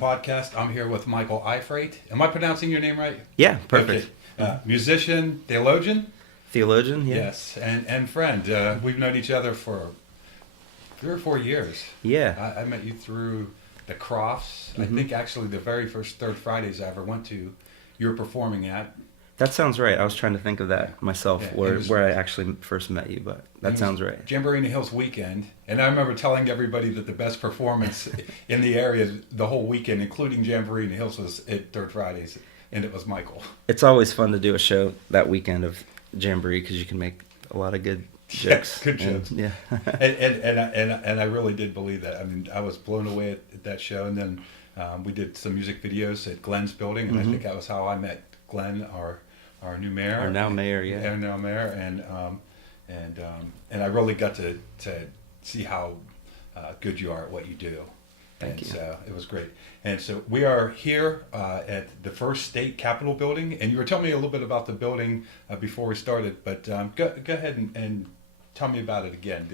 podcast. I'm here with Michael Iafrate. Am I pronouncing your name right? Yeah, perfect. Okay. Musician, theologian? Theologian, yeah. Yes, and friend. We've known each other for 3 or 4 years. Yeah. I met you through the Crofts. Mm-hmm. I think actually the very first Third Fridays I ever went to, you were performing at. That sounds right. I was trying to think of that myself, Yeah, where I actually first met you, but that sounds right. Jamboree in the Hills weekend, and I remember telling everybody that the best performance in the area the whole weekend, including Jamboree in the Hills, was at Third Fridays, and it was Michael. It's always fun to do a show that weekend of Jamboree because you can make a lot of good jokes. Good jokes. Yeah. and I really did believe that. I mean, I was blown away at that show, and then we did some music videos at Glenn's building, and I think that was how I met Glenn, our new mayor. Our now mayor, yeah. Our now mayor, and I really got to see how good you are at what you do. Thank you. So it was great. And so we are here at the First State Capitol building, and you were telling me a little bit about the building before we started, but go ahead and tell me about it again.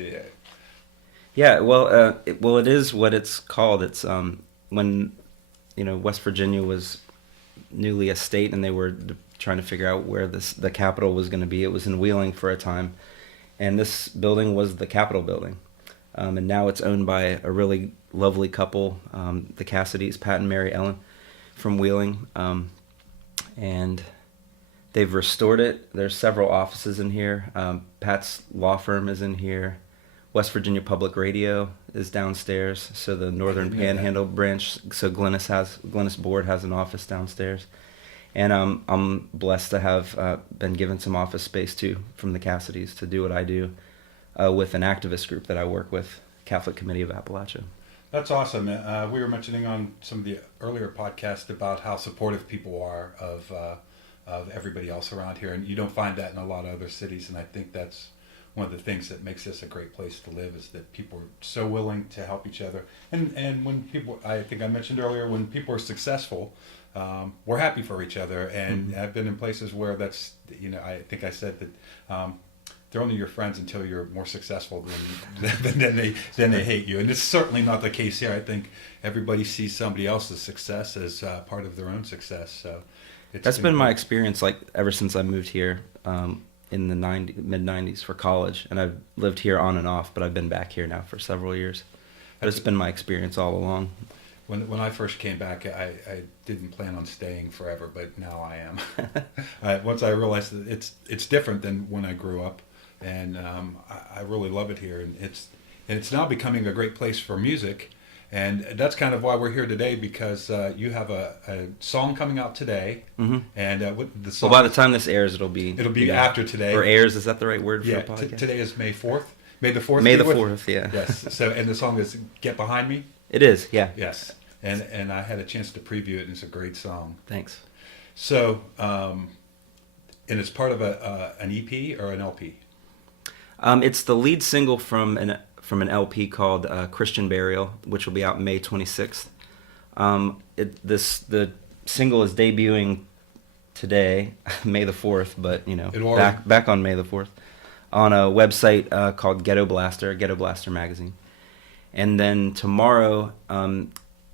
Yeah, well, it is what it's called. It's when West Virginia was newly a state, and they were trying to figure out where the Capitol was going to be. It was in Wheeling for a time, and this building was the Capitol building, and now it's owned by a really lovely couple, the Cassidys, Pat and Mary Ellen, from Wheeling, and they've restored it. There's several offices in here. Pat's law firm is in here. West Virginia Public Radio is downstairs, so the Northern Panhandle branch. So Glennis Board has an office downstairs. And I'm blessed to have been given some office space too from the Cassidys to do what I do with an activist group that I work with, Catholic Committee of Appalachia. That's awesome. We were mentioning on some of the earlier podcasts about how supportive people are of everybody else around here, and you don't find that in a lot of other cities. And I think that's one of the things that makes this a great place to live, is that people are so willing to help each other. And when people, I think I mentioned earlier, when people are successful, we're happy for each other. And I've been in places where that's, I think I said that they're only your friends until you're more successful than they hate you. And it's certainly not the case here. I think everybody sees somebody else's success as part of their own success. So that's been my experience, like ever since I moved here in the mid-90s for college. And I've lived here on and off, but I've been back here now for several years. But it's been my experience all along. When I first came back, I didn't plan on staying forever, but now I am. Once I realized that it's different than when I grew up, and I really love it here, and it's now becoming a great place for music, and that's kind of why we're here today, because you have a song coming out today, and what the song. Well, by the time this airs, it'll be after today. Or airs, is that the right word for a podcast? Today is May 4th. May the 4th. May the 4th, yeah. Yes. So, and the song is "Get Behind Me." It is, yeah. Yes. And I had a chance to preview it, and it's a great song. Thanks. So, and it's part of an EP or an LP? It's the lead single from an LP called Christian Burial, which will be out May 26th. The single is debuting today, May the 4th, but back on May the 4th, on a website called Ghetto Blaster magazine. And then tomorrow,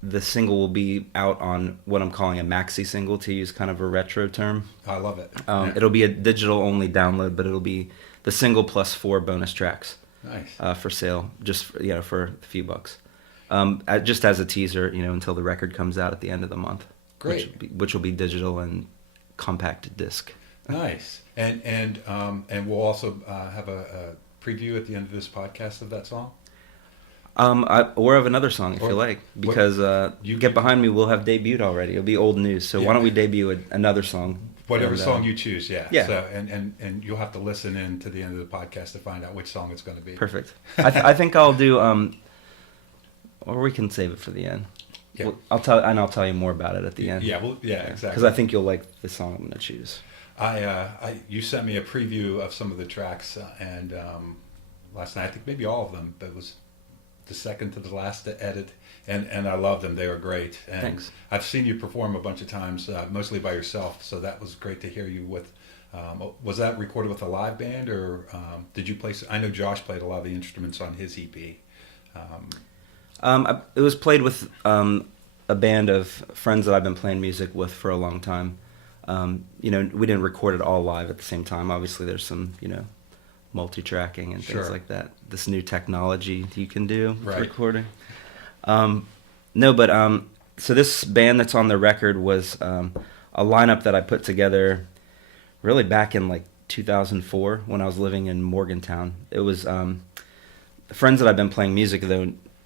the single will be out on what I'm calling a maxi single, to use kind of a retro term. I love it. It'll be a digital-only download, but it'll be the single plus 4 bonus tracks. Nice. For sale, just for a few bucks. Just as a teaser, until the record comes out at the end of the month. Great. Which will be digital and compact disc. Nice. And we'll also have a preview at the end of this podcast of that song. Or of another song if you like, because Get Behind Me will have debuted already. It'll be old news, so why don't we debut another song? Whatever song you choose, yeah. Yeah. So, and you'll have to listen in to the end of the podcast to find out which song it's going to be. Perfect. I think I'll do, or we can save it for the end. Yeah. I'll tell you more about it at the end. Yeah, exactly. Because I think you'll like the song I'm going to choose. You sent me a preview of some of the tracks, and last night, I think maybe all of them, but it was the second to the last edit, and I loved them. They were great. And thanks. I've seen you perform a bunch of times, mostly by yourself, so that was great to hear you with. Was that recorded with a live band, or did you play? I know Josh played a lot of the instruments on his EP. It was played with a a band of friends that I've been playing music with for a long time. We didn't record it all live at the same time. Obviously, there's some, multi-tracking and things like that. This new technology you can do with recording. So this band that's on the record was a lineup that I put together really back in like 2004 when I was living in Morgantown. It was friends that I've been playing music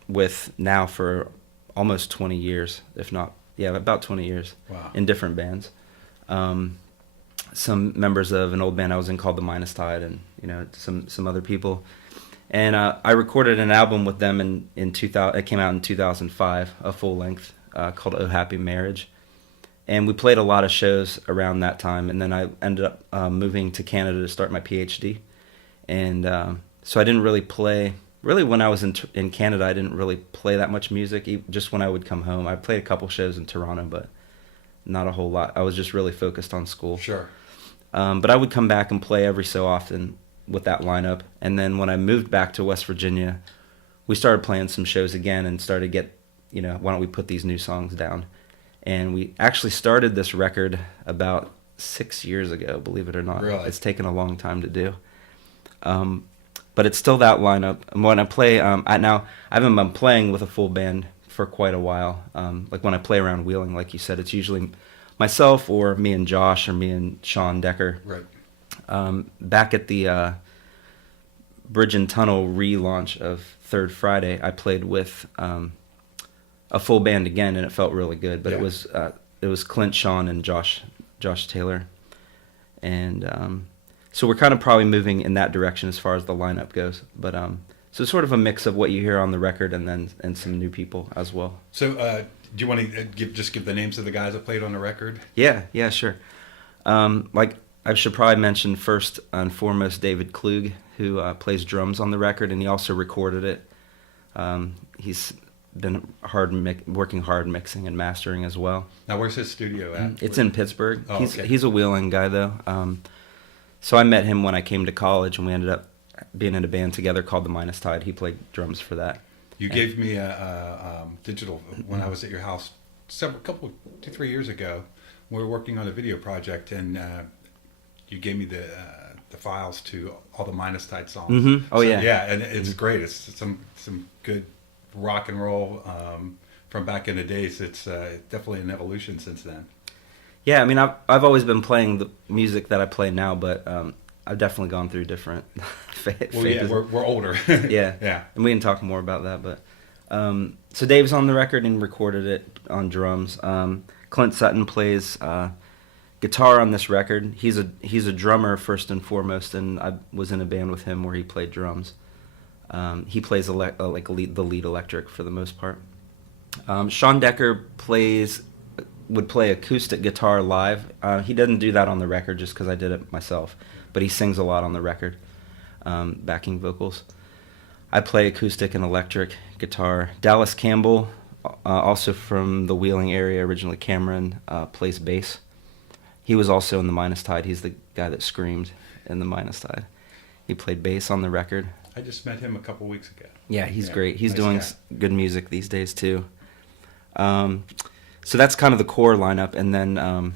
with now for almost 20 years, if not, about 20 years. Wow. In different bands. Some members of an old band I was in called the Minus Tide, and some other people. And I recorded an album with them in 2000. It came out in 2005, a full length called "Oh Happy Marriage," and we played a lot of shows around that time. And then I ended up moving to Canada to start my PhD, and so I didn't really play. Really, when I was in Canada, I didn't really play that much music. Just when I would come home, I played a couple shows in Toronto, but not a whole lot. I was just really focused on school. Sure. But I would come back and play every so often with that lineup. And then when I moved back to West Virginia, we started playing some shows again and started why don't we put these new songs down? And we actually started this record about 6 years ago, believe it or not. Really? It's taken a long time to do. But it's still that lineup. And when I play, now I haven't been playing with a full band for quite a while. Like when I play around Wheeling, like you said, it's usually myself or me and Josh or me and Sean Decker. Right. Back at the Bridge and Tunnel relaunch of Third Friday, I played with a full band again, and it felt really good. But it was Clint, Sean, and Josh Taylor, and so we're kind of probably moving in that direction as far as the lineup goes. But so it's sort of a mix of what you hear on the record and some new people as well. So do you want to give the names of the guys that played on the record? Yeah, sure. Like I should probably mention first and foremost David Klug, who plays drums on the record, and he also recorded it. He's been working hard mixing and mastering as well. Now, where's his studio at? It's in Pittsburgh. Oh, He's a Wheeling guy, though. So I met him when I came to college, and we ended up being in a band together called the Minus Tide. He played drums for that. You gave me a digital when I was at your house 2-3 years ago. We were working on a video project, and you gave me the files to all the Minus Tide songs. Mm-hmm. Oh, yeah. Yeah, and it's great. It's some good rock and roll from back in the days. It's definitely an evolution since then. Yeah, I mean, I've always been playing the music that I play now, but I've definitely gone through different phases. Well, yeah, we're older. Yeah, and we can talk more about that. But so Dave's on the record and recorded it on drums. Clint Sutton plays guitar on this record. He's a drummer first and foremost, and I was in a band with him where he played drums. He plays the lead electric for the most part. Sean Decker would play acoustic guitar live. He doesn't do that on the record just because I did it myself, but he sings a lot on the record, backing vocals. I play acoustic and electric guitar. Dallas Campbell, also from the Wheeling area, originally Cameron, plays bass. He was also in the Minus Tide. He's the guy that screamed in the Minus Tide. He played bass on the record. I just met him a couple weeks ago. Yeah, he's great. He's nice doing guy. Good music these days too. So that's kind of the core lineup, and then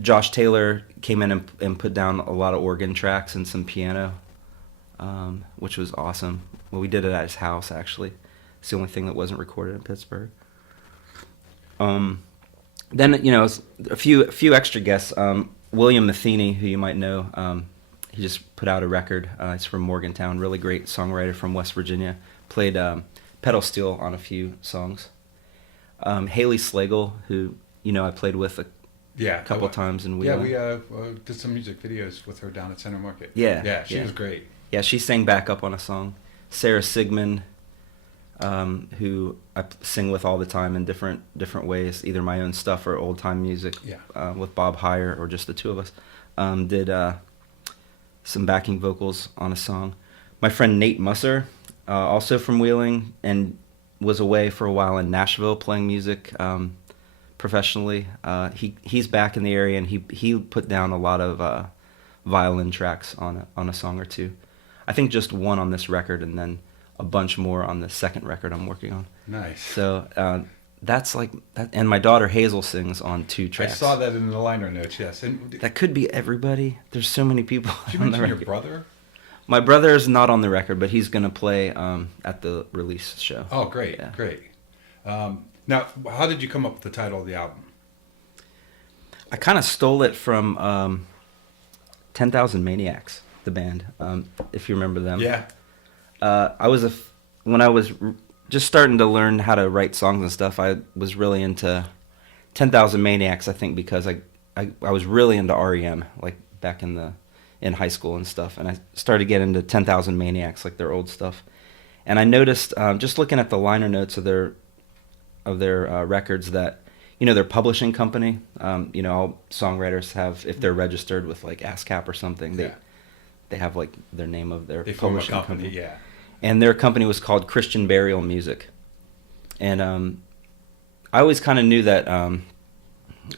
Josh Taylor came in and put down a lot of organ tracks and some piano, which was awesome. Well, we did it at his house actually. It's the only thing that wasn't recorded in Pittsburgh. Then a few extra guests. William Matheny, who you might know, he just put out a record. He's from Morgantown, really great songwriter from West Virginia. Played pedal steel on a few songs. Haley Slagle, who I played with a couple times in Wheeling. Yeah, we did some music videos with her down at Center Market. Yeah, she was great. Yeah, she sang back up on a song. Sarah Sigmund, who I sing with all the time in different ways, either my own stuff or old time music. Yeah. With Bob Heyer or just the two of us, did some backing vocals on a song. My friend Nate Musser, also from Wheeling, and was away for a while in Nashville playing music professionally. He's back in the area, and he put down a lot of violin tracks on a song or two. I think just one on this record, and then a bunch more on the second record I'm working on. Nice. So That's like that, and my daughter Hazel sings on 2 I tracks. saw that in the liner notes. Yes, and That could be everybody. There's so many people. did you on the mention your record. brother? My brother is not on the record, but he's gonna play at the release show. Oh, great, Yeah. great. Now, how did you come up with the title of the album? I kind of stole it from 10,000 Maniacs, the band, if you remember them. Yeah, When I was just starting to learn how to write songs and stuff, I was really into 10,000 Maniacs, I think, because I was really into REM, like back in high school and stuff, and I started getting into 10,000 Maniacs, like their old stuff. And I noticed, just looking at the liner notes of their records, that their publishing company, all songwriters have, if they're registered with like ASCAP or something, they have like their name of their they form a publishing company. Yeah, and their company was called Christian Burial Music. And I always kind of knew that,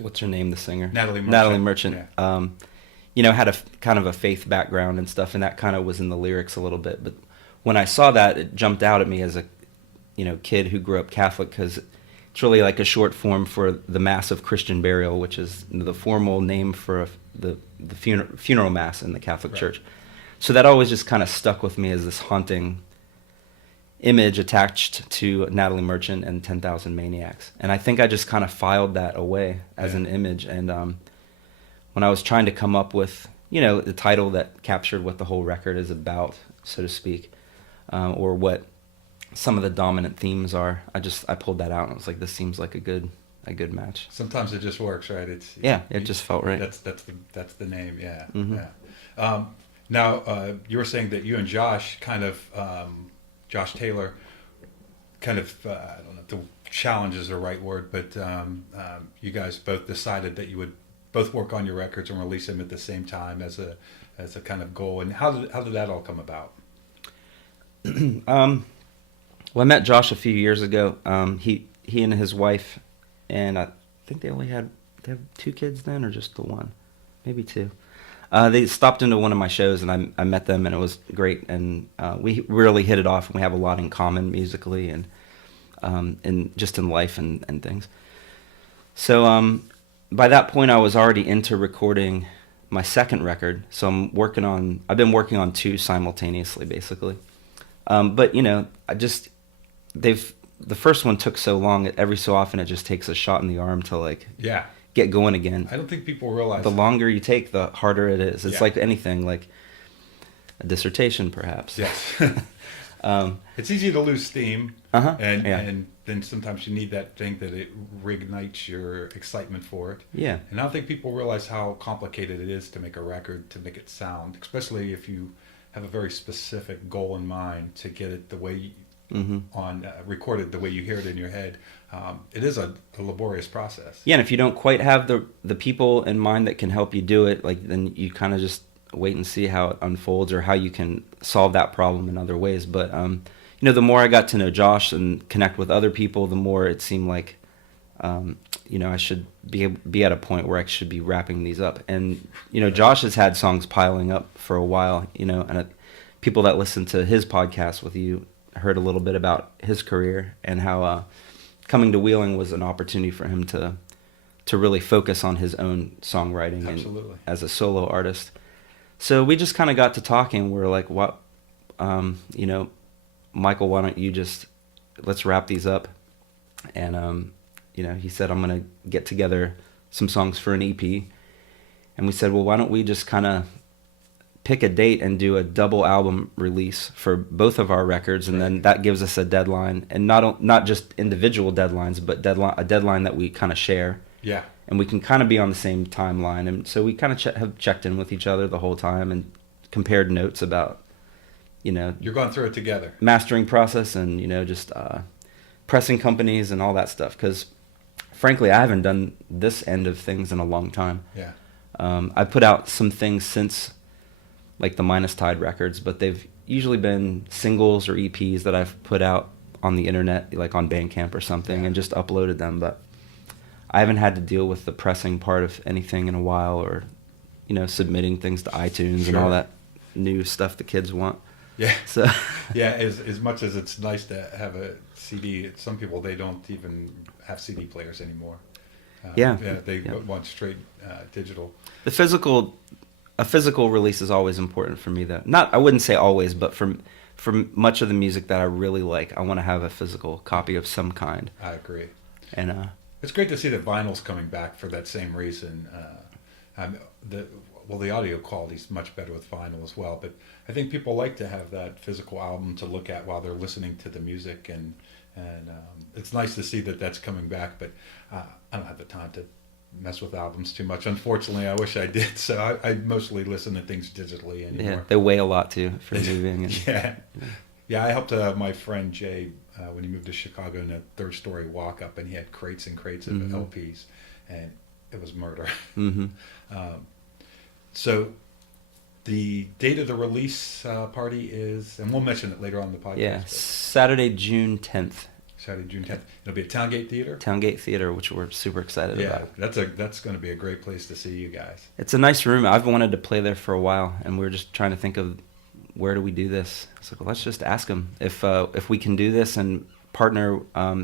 what's her name, the singer? Natalie Merchant. Yeah. Had a kind of a faith background and stuff, and that kind of was in the lyrics a little bit. But when I saw that, it jumped out at me as a kid who grew up Catholic, because it's really like a short form for the Mass of Christian Burial, which is the formal name for the funeral mass in the Catholic Church. So that always just kind of stuck with me as this haunting image attached to Natalie Merchant and 10,000 Maniacs. And I think I just kind of filed that away as an image. And when I was trying to come up with, the title that captured what the whole record is about, so to speak, or what some of the dominant themes are, I pulled that out and I was like, this seems like a good match. Sometimes it just works, right? It just felt right. That's the name. Yeah. Mm-hmm. Yeah. Now you were saying that you and Josh Josh Taylor kind of, I don't know if the challenge is the right word, but you guys both decided that you would both work on your records and release them at the same time as a kind of goal. And how did that all come about? Well, I met Josh a few years ago. He and his wife, and I think they have 2 kids then, or just the one, maybe 2. They stopped into one of my shows, and I met them, and it was great. And we really hit it off, and we have a lot in common musically and just in life and things. So by that point, I was already into recording my second record. So I've been working on 2 simultaneously, basically. But the first one took so long. Every so often, it just takes a shot in the arm to get going again. I don't think people realize the longer you take, the harder it is. It's Yeah. like anything, like a dissertation, perhaps. Yes. It's easy to lose steam, and then sometimes you need that thing that it reignites your excitement for it. Yeah. And I don't think people realize how complicated it is to make a record, to make it sound, especially if you have a very specific goal in mind to get it the way recorded the way you hear it in your head. It is a laborious process. Yeah, and if you don't quite have the people in mind that can help you do it, then you kind of just wait and see how it unfolds or how you can solve that problem in other ways. But the more I got to know Josh and connect with other people, the more it seemed like I should be at a point where I should be wrapping these up. And Josh has had songs piling up for a while. And people that listen to his podcast with you heard a little bit about his career and how coming to Wheeling was an opportunity for him to really focus on his own songwriting. Absolutely. And as a solo artist. So we just kind of got to talking. We were like, what, Michael, why don't you let's wrap these up. And, he said, I'm going to get together some songs for an EP. And we said, well, why don't we just kind of pick a date and do a double album release for both of our records, and then that gives us a deadline, and not just individual deadlines, but a deadline that we kind of share. Yeah. And we can kind of be on the same timeline, and so we kind of have checked in with each other the whole time and compared notes about, You're going through it together. Mastering process and just pressing companies and all that stuff. Because frankly, I haven't done this end of things in a long time. Yeah. I've put out some things since, like the Minus Tide records, but they've usually been singles or EPs that I've put out on the internet, like on Bandcamp or something, and just uploaded them. But I haven't had to deal with the pressing part of anything in a while, or submitting things to iTunes and all that new stuff the kids want. Yeah. So Yeah, as much as it's nice to have a CD, some people, they don't even have CD players anymore. yeah, They yeah. want straight digital. The physical, a physical release is always important for me though. Not, I wouldn't say always, but for much of the music that I really like, I want to have a physical copy of some kind. I agree. And It's great to see that vinyl's coming back for that same reason. The the audio quality is much better with vinyl as well, but I think people like to have that physical album to look at while they're listening to the music, and it's nice to see that that's coming back. But I don't have the time to mess with albums too much. Unfortunately, I wish I did. So I mostly listen to things digitally anymore. yeah, they weigh a lot too for moving. And, Yeah. Yeah, I helped my friend Jay when he moved to Chicago in a third-story walk-up, and he had crates and crates of LPs, and it was murder. Mm-hmm. So the date of the release party is, and we'll mention it later on in the podcast. Yeah, Saturday, June 10th. Saturday, June 10th. It'll be at Towngate Theatre. Towngate Theatre, which we're super excited about. That's going to be a great place to see you guys. It's a nice room. I've wanted to play there for a while, and we were just trying to think of where do we do this. It's like, well, let's just ask them if we can do this and partner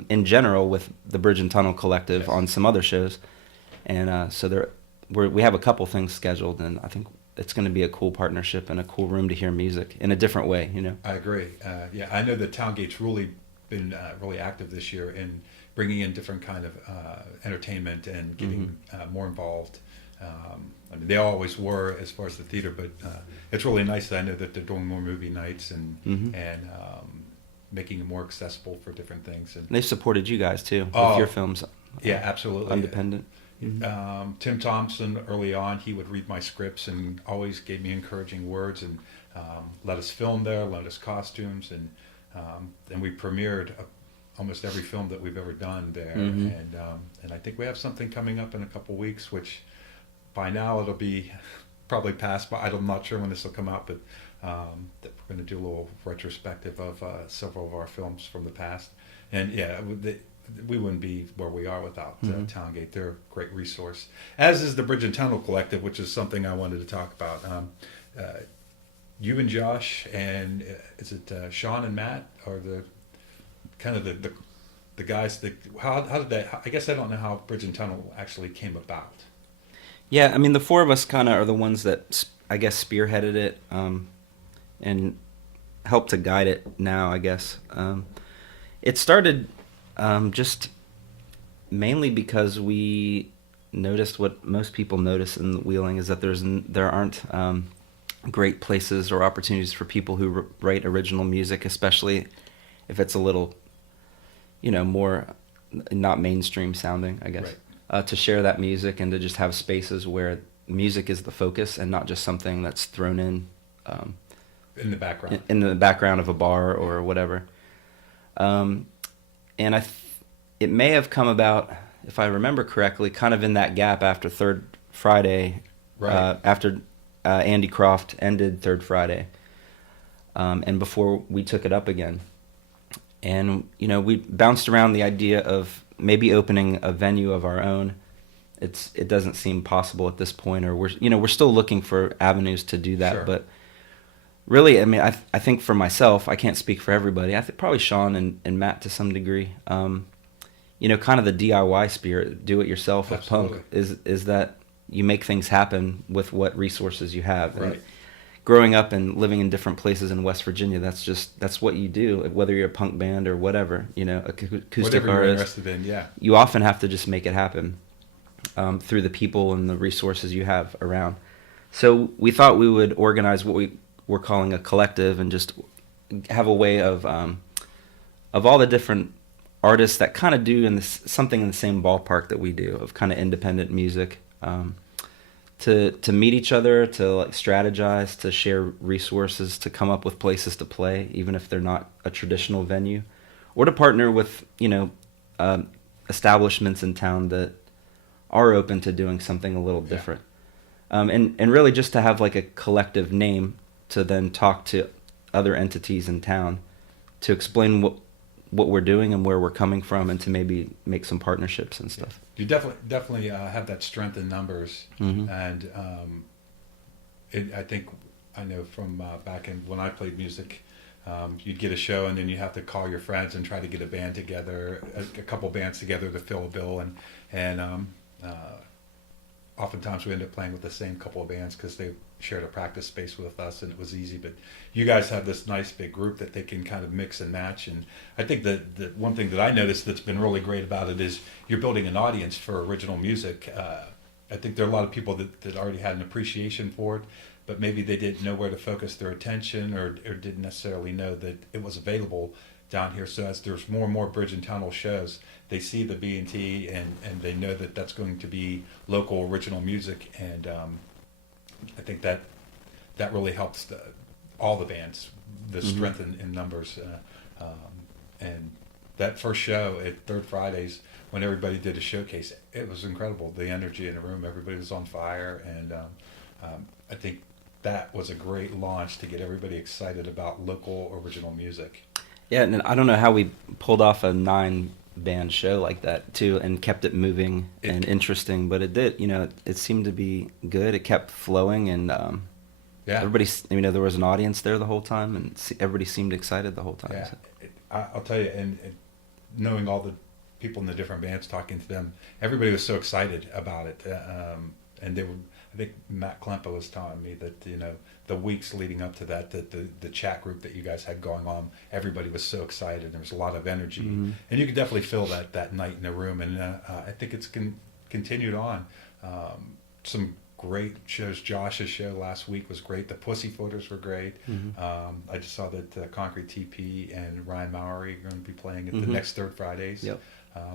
in general with the Bridge and Tunnel Collective on some other shows. And so we have a couple things scheduled, and I think it's going to be a cool partnership and a cool room to hear music in a different way, you know. I agree. Yeah, I know that Towngate's really been really active this year in bringing in different kind of entertainment and getting more involved. I mean, they always were as far as the theater, but it's really nice that I know that they're doing more movie nights and making it more accessible for different things. And they've supported you guys too with your films. Yeah, absolutely. Independent. Tim Thompson, early on, he would read my scripts and always gave me encouraging words and let us film there, let us costumes, and we premiered almost every film that we've ever done there. And I think we have something coming up in a couple weeks, which by now it'll be probably past, but I'm not sure when this will come out, but that we're going to do a little retrospective of several of our films from the past. And yeah, we wouldn't be where we are without Towngate. They're a great resource, as is the Bridge and Tunnel Collective, which is something I wanted to talk about. You and Josh, and is it Sean and Matt, are the kind of the guys that, how did that, I guess I don't know how Bridge and Tunnel actually came about. Yeah, I mean, the four of us kind of are the ones that, I guess, spearheaded it and helped to guide it now, I guess. It started just mainly because we noticed what most people notice in Wheeling is that there aren't great places or opportunities for people who write original music, especially if it's a little, more not mainstream sounding, I guess. Right. To share that music and to just have spaces where music is the focus and not just something that's thrown in the background. In the background of a bar or whatever. And it may have come about, if I remember correctly, kind of in that gap after Third Friday, right. After Andy Croft ended Third Friday, and before we took it up again. And, we bounced around the idea of maybe opening a venue of our own. It doesn't seem possible at this point, or we're still looking for avenues to do that. Sure. But really, I mean, I think for myself, I can't speak for everybody. I think probably Sean and Matt to some degree. Kind of the DIY spirit, do it yourself with punk, is that you make things happen with what resources you have. Right. And growing up and living in different places in West Virginia, that's what you do. Whether you're a punk band or whatever, acoustic whatever you're artist, interested in, yeah. You often have to just make it happen through the people and the resources you have around. So we thought we would organize what we were calling a collective and just have a way of all the different artists that kind of do something in the same ballpark that we do, of kind of independent music, to meet each other, to strategize, to share resources, to come up with places to play, even if they're not a traditional venue, or to partner with establishments in town that are open to doing something a little different, and really just to have like a collective name to then talk to other entities in town to explain what we're doing and where we're coming from, and to maybe make some partnerships and stuff. You definitely have that strength in numbers, and I think I know from back in when I played music, you'd get a show and then you have to call your friends and try to get a band together, a couple bands together to fill a bill, and oftentimes we end up playing with the same couple of bands because they shared a practice space with us and it was easy. But you guys have this nice big group that they can kind of mix and match. And I think that the one thing that I noticed that's been really great about it is you're building an audience for original music. I think there are a lot of people that already had an appreciation for it, but maybe they didn't know where to focus their attention or didn't necessarily know that it was available down here. So as there's more and more bridge and tunnel shows, they see the B&T and they know that that's going to be local original music. And I think that really helps all the bands, the strength in numbers. And that first show at Third Fridays, when everybody did a showcase, it was incredible. The energy in the room, everybody was on fire. And I think that was a great launch to get everybody excited about local original music. Yeah, and I don't know how we pulled off a 9-band show like that too, and kept it moving and interesting. But it did, it seemed to be good. It kept flowing, and everybody, there was an audience there the whole time, and everybody seemed excited the whole time. Yeah, So. I'll tell you, and knowing all the people in the different bands, talking to them, everybody was so excited about it, and they were. I think Matt Klempa was telling me that the weeks leading up to that the chat group that you guys had going on, everybody was so excited. There was a lot of energy, and you could definitely feel that night in the room. And I think it's continued on. Some great shows. Josh's show last week was great. The Pussyfooters were great. I just saw that Concrete TP and Ryan Mowry are going to be playing at the next Third Fridays. Yep.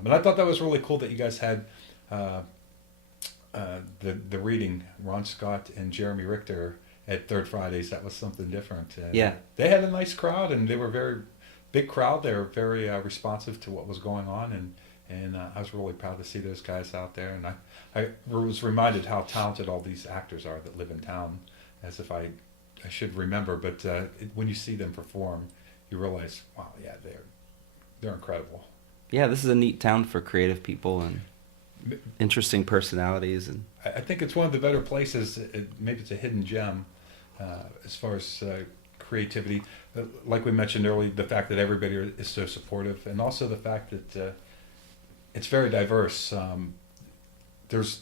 And I thought that was really cool that you guys had the reading, Ron Scott and Jeremy Richter at Third Fridays. That was something different. And yeah. They had a nice crowd, and they were very big crowd. They were very responsive to what was going on, and I was really proud to see those guys out there. And I was reminded how talented all these actors are that live in town, as if I should remember. But when you see them perform, you realize, wow, yeah, they're incredible. Yeah, this is a neat town for creative people and interesting personalities. And I think it's one of the better places. Maybe it's a hidden gem as far as creativity. Like we mentioned earlier, the fact that everybody is so supportive, and also the fact that it's very diverse. There's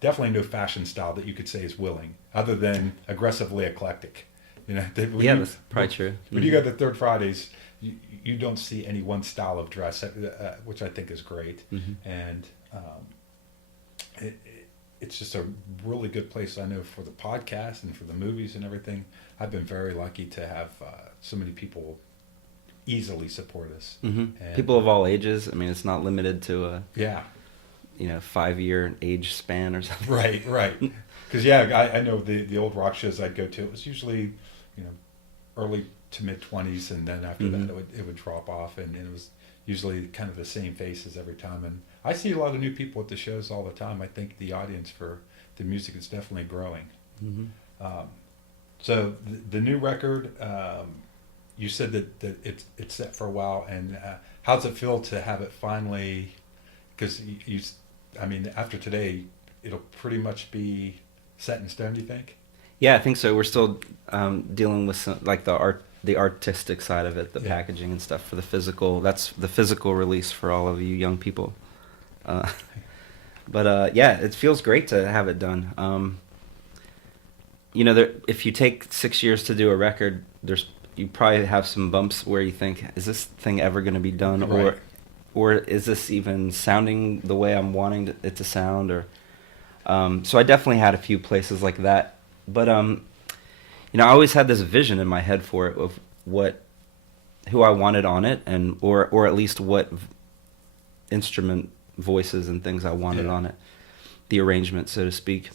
definitely no fashion style that you could say is willing, other than aggressively eclectic. That's probably true. When you go to Third Fridays, you don't see any one style of dress, which I think is great. And it's just a really good place. I know for the podcast and for the movies and everything, I've been very lucky to have so many people easily support us. And people of all ages. I mean, it's not limited to a 5-year age span or something. Right. Because I know the old rock shows I'd go to, it was usually early to mid 20s, and then after that it would drop off, and it was usually kind of the same faces every time. And I see a lot of new people at the shows all the time. I think the audience for the music is definitely growing. So the new record, you said that it's set for a while, and how does it feel to have it finally? Because after today, it'll pretty much be set in stone. Do you think? Yeah, I think so. We're still dealing with some, like the artistic side of it, the packaging and stuff for the physical. That's the physical release for all of you young people. But it feels great to have it done. If you take 6 years to do a record, you probably have some bumps where you think, is this thing ever going to be done? Right. Or is this even sounding the way I'm wanting it to sound? Or so I definitely had a few places like that. But I always had this vision in my head for it of who I wanted on it, and or at least what instrument voices and things I wanted on it, the arrangement, so to speak.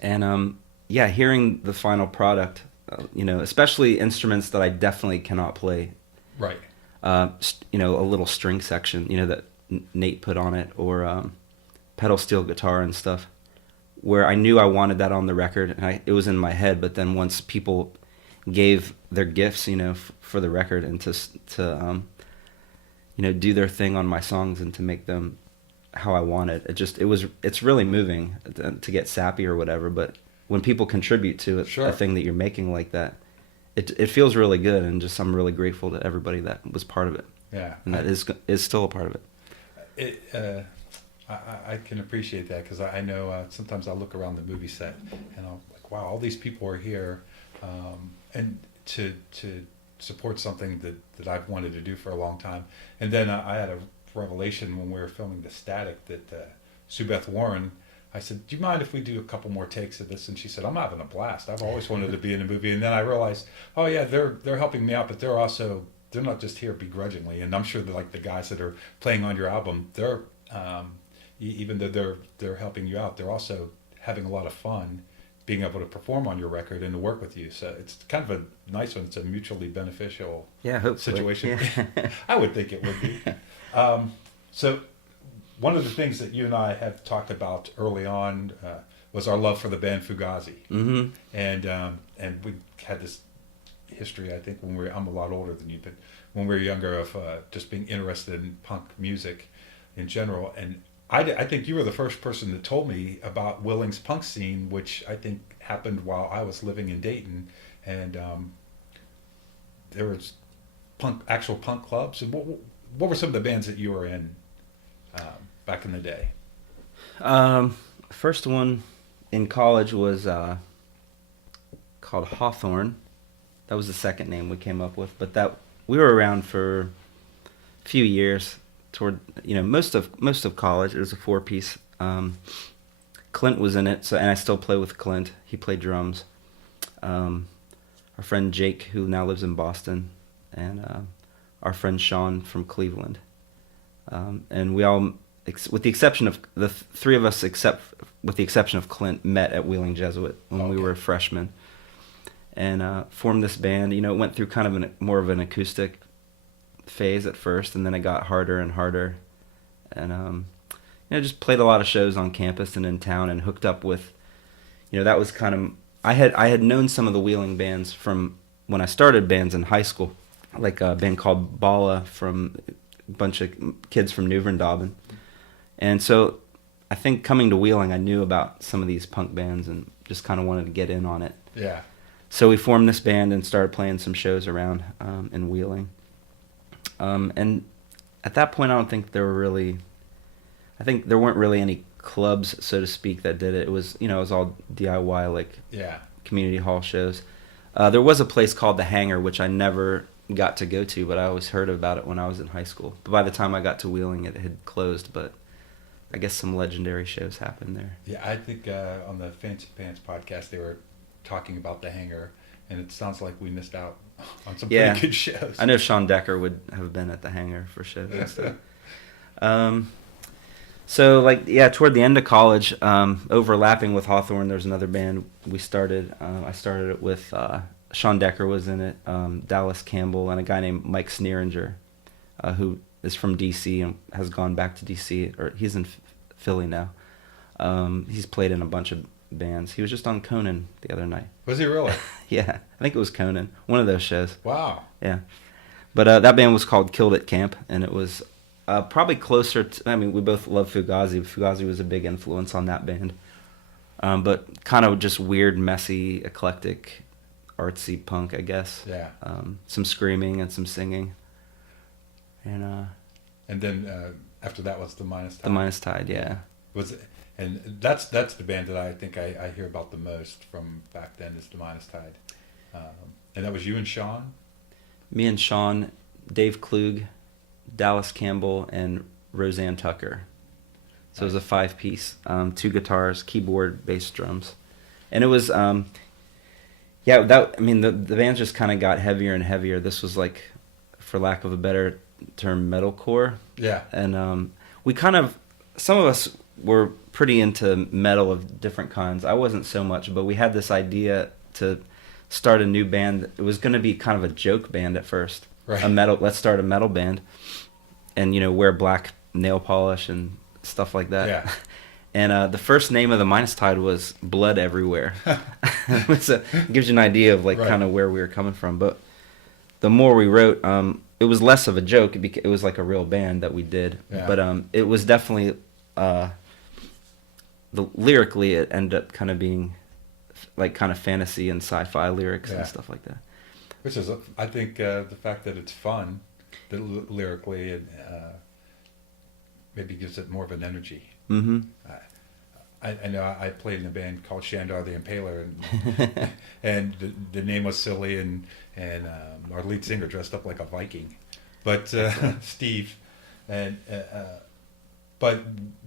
And hearing the final product, especially instruments that I definitely cannot play. Right. A little string section, that Nate put on it, or pedal steel guitar and stuff, where I knew I wanted that on the record, and it was in my head. But then once people gave their gifts, for the record, and to do their thing on my songs and to make them how I wanted, it's really moving to get sappy or whatever. But when people contribute to it, Sure. a thing that you're making like that, it feels really good, and just I'm really grateful to everybody that was part of it. Yeah. And that is still a part of it. I can appreciate that, because I know sometimes I look around the movie set and I'm like, wow, all these people are here, and to support something that I've wanted to do for a long time. And then I had a revelation when we were filming The Static that Sue Beth Warren, I said, do you mind if we do a couple more takes of this? And she said, I'm having a blast. I've always wanted to be in a movie. And then I realized, oh yeah, they're helping me out, but they're not just here begrudgingly. And I'm sure that, like, the guys that are playing on your album, they're even though they're helping you out, they're also having a lot of fun being able to perform on your record and to work with you. So it's kind of a nice one. It's a mutually beneficial situation. Yeah. I would think it would be. So one of the things that you and I have talked about early on was our love for the band Fugazi. Mm-hmm. And we had this history, I think, I'm a lot older than you, but when we were younger, of just being interested in punk music in general. And I think you were the first person that told me about Willing's punk scene, which I think happened while I was living in Dayton. And there was actual punk clubs. And what were some of the bands that you were in back in the day? First one in college was called Hawthorne. That was the second name we came up with, but that we were around for a few years. Toward most of college, it was a 4-piece. Clint was in it, and I still play with Clint. He played drums. Our friend Jake, who now lives in Boston, and our friend Sean from Cleveland. And we all, with the exception of the three of us, with the exception of Clint, met at Wheeling Jesuit when we were freshmen, and formed this band. It went through kind of more of an acoustic phase at first, and then it got harder and harder, and just played a lot of shows on campus and in town, and hooked up with, that was kind of, I had known some of the Wheeling bands from when I started bands in high school, like a band called Bala from a bunch of kids from New Vrindavan. And so I think coming to Wheeling, I knew about some of these punk bands and just kind of wanted to get in on it. Yeah. So we formed this band and started playing some shows around in Wheeling. And at that point, I don't think there weren't really any clubs, so to speak, that did it. It was, it was all DIY, like community hall shows. There was a place called The Hangar, which I never got to go to, but I always heard about it when I was in high school. But by the time I got to Wheeling, it had closed, but I guess some legendary shows happened there. Yeah, I think on the Fancy Pants podcast, they were talking about The Hangar, and it sounds like we missed out on some pretty good shows. I know Sean Decker would have been at The Hangar for shows and stuff. So, toward the end of college, overlapping with Hawthorne, there's another band we started. I started it with Sean Decker was in it, Dallas Campbell, and a guy named Mike Sneeringer, who is from D.C. and has gone back to D.C., or he's in Philly now. He's played in a bunch of bands. He was just on Conan the other night. Was he really? Yeah, I think it was Conan, one of those shows. Wow. Yeah. But that band was called Killed at Camp, and it was probably closer to, we both love Fugazi. Fugazi was a big influence on that band. But kind of just weird, messy, eclectic, artsy punk, I guess. Yeah. Some screaming and some singing. And then after that was The Minus Tide. The Minus Tide, yeah. And that's the band that I think I hear about the most from back then, is The Minus Tide. And that was you and Sean? Me and Sean, Dave Klug, Dallas Campbell, and Roseanne Tucker. So It was a 5-piece, 2 guitars, keyboard, bass, drums. And it was, the band just kind of got heavier and heavier. This was like, for lack of a better term, metalcore. Yeah. And we kind of, some of us were pretty into metal of different kinds. I wasn't so much, but we had this idea to start a new band. It was going to be kind of a joke band at first. Right. Let's start a metal band, and wear black nail polish and stuff like that. Yeah. And the first name of The Minus Tide was Blood Everywhere. So it gives you an idea of kind of where we were coming from. But the more we wrote, it was less of a joke. It was like a real band that we did. Yeah. But it was definitely lyrically, it ended up kind of being like kind of fantasy and sci-fi lyrics Yeah. and stuff like that. Which is, I think, the fact that it's fun, that lyrically, and maybe gives it more of an energy. Mm-hmm. I know I played in a band called Shandar the Impaler, and and the name was silly, and our lead singer dressed up like a Viking, but Steve, and but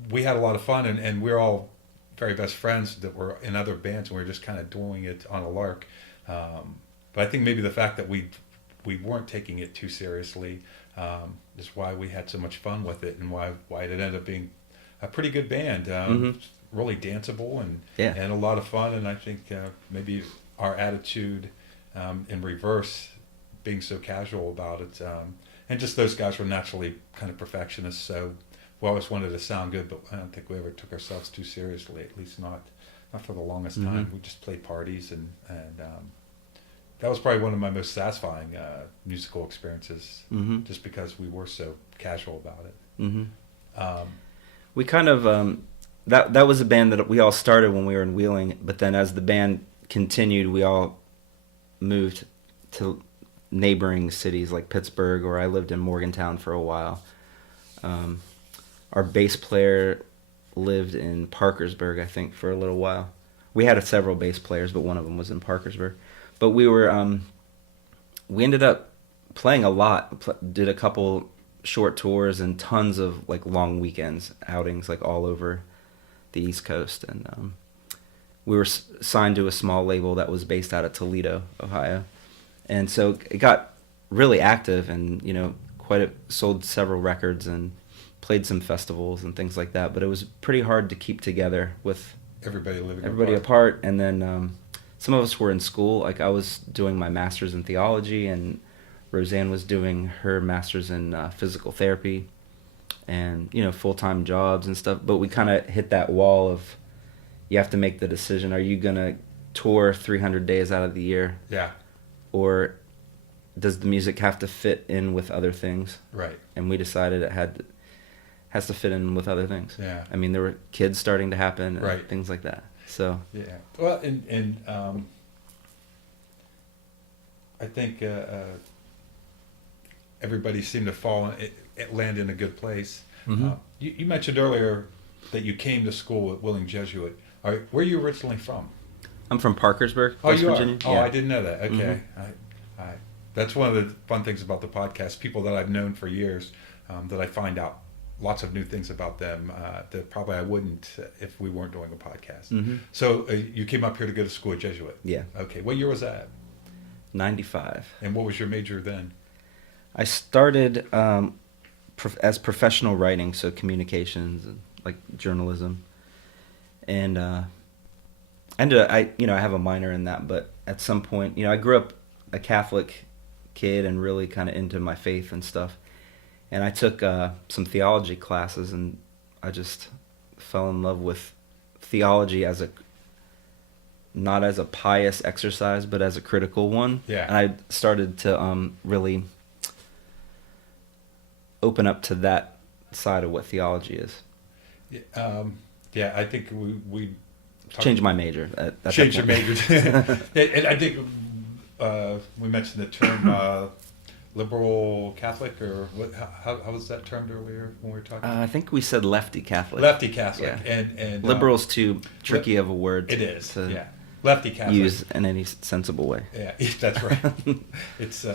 we had a lot of fun, and we're all very best friends that were in other bands, and we were just kind of doing it on a lark. But I think maybe the fact that we weren't taking it too seriously is why we had so much fun with it, and why it ended up being a pretty good band. Really danceable and a lot of fun. And I think maybe our attitude in reverse, being so casual about it, and just those guys were naturally kind of perfectionists. So we always wanted to sound good, but I don't think we ever took ourselves too seriously. At least not for the longest time. We just played parties and that was probably one of my most satisfying musical experiences, just because we were so casual about it. We kind of that was a band that we all started when we were in Wheeling, but then as the band continued, we all moved to neighboring cities like Pittsburgh, or I lived in Morgantown for a while. Our bass player lived in Parkersburg, I think, for a little while. We had several bass players, but one of them was in Parkersburg. But we ended up playing a lot, did a couple short tours and tons of like long weekends outings, like all over the East Coast. And we were signed to a small label that was based out of Toledo, Ohio. And so it got really active, and sold several records and played some festivals and things like that. But it was pretty hard to keep together with everybody apart. And then some of us were in school. Like I was doing my master's in theology, and Roseanne was doing her master's in physical therapy, and full-time jobs and stuff. But we kind of hit that wall of, you have to make the decision: are you gonna tour 300 days out of the year? Yeah. Or does the music have to fit in with other things? Right. And we decided it has to fit in with other things. Yeah. I mean, there were kids starting to happen, and right. things like that. So yeah. Well, and I think everybody seemed to land in a good place. You mentioned earlier that you came to school at Wheeling Jesuit. Where are you originally from? I'm from Parkersburg, West Virginia. Oh, yeah. I didn't know that. Okay. That's one of the fun things about the podcast. People that I've known for years, that I find out lots of new things about them that probably I wouldn't if we weren't doing a podcast. So you came up here to go to school at Jesuit? Yeah. Okay. What year was that? 95. And what was your major then? I started as professional writing, so communications and like journalism, and I have a minor in that. But at some point, I grew up a Catholic kid and really kind of into my faith and stuff. And I took some theology classes, and I just fell in love with theology not as a pious exercise, but as a critical one. Yeah. And I started to really open up to that side of what theology is. Yeah, I think we changed my major. Changed your major. And I think we mentioned the term liberal Catholic, or what? How was that termed earlier when we were talking? I think we said lefty Catholic. Lefty Catholic, yeah. and liberal's too tricky of a word. It is. Yeah, lefty Catholic. Use in any sensible way. Yeah, that's right. It's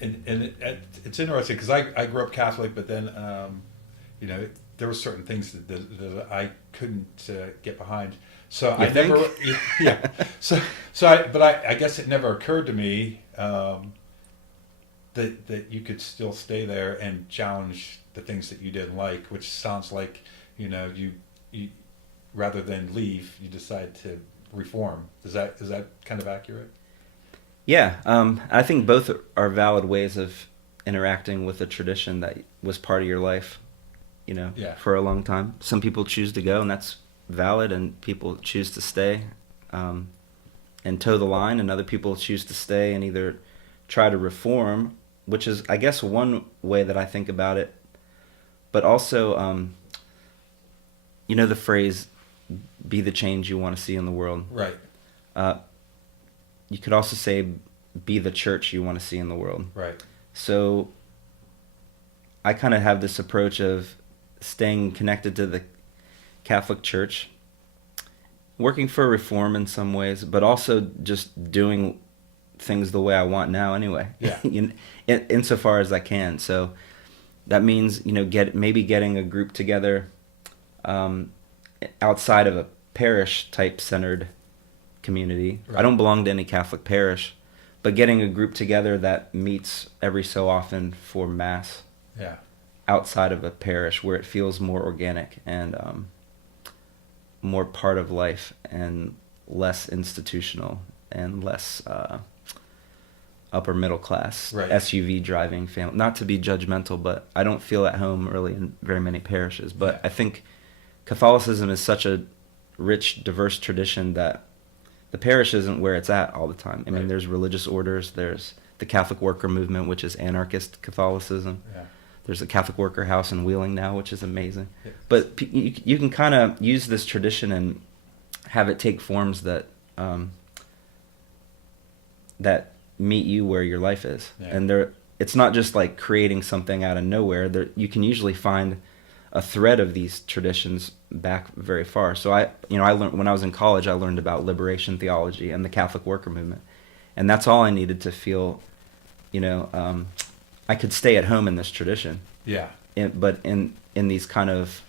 it's interesting because I grew up Catholic, but then there were certain things that I couldn't get behind. So I never, yeah. But I guess it never occurred to me that you could still stay there and challenge the things that you didn't like, which sounds like you rather than leave, you decide to reform. Is that kind of accurate? Yeah, I think both are valid ways of interacting with a tradition that was part of your life, for a long time. Some people choose to go, and that's valid, and people choose to stay and toe the line, and other people choose to stay and either try to reform, which is, I guess, one way that I think about it, but also, the phrase, be the change you want to see in the world. Right. You could also say be the church you want to see in the world. Right. So I kind of have this approach of staying connected to the Catholic Church, working for reform in some ways, but also just doing things the way I want now anyway. Yeah. Insofar as I can. So that means, maybe getting a group together outside of a parish type centered community. Right. I don't belong to any Catholic parish, but getting a group together that meets every so often for Mass. Yeah. Outside of a parish where it feels more organic and more part of life and less institutional and less upper middle class, right. SUV driving family. Not to be judgmental, but I don't feel at home really in very many parishes. But yeah. I think Catholicism is such a rich, diverse tradition that the parish isn't where it's at all the time. I mean, there's religious orders, there's the Catholic worker movement, which is anarchist Catholicism. Yeah. There's a Catholic worker house in Wheeling now, which is amazing. Yeah. But you can kind of use this tradition and have it take forms that that meet you where your life is. Yeah. And it's not just like creating something out of nowhere. You can usually find a thread of these traditions back very far. So I learned when I was in college, I learned about liberation theology and the Catholic worker movement, and that's all I needed to feel, I could stay at home in this tradition. Yeah. But in these kind of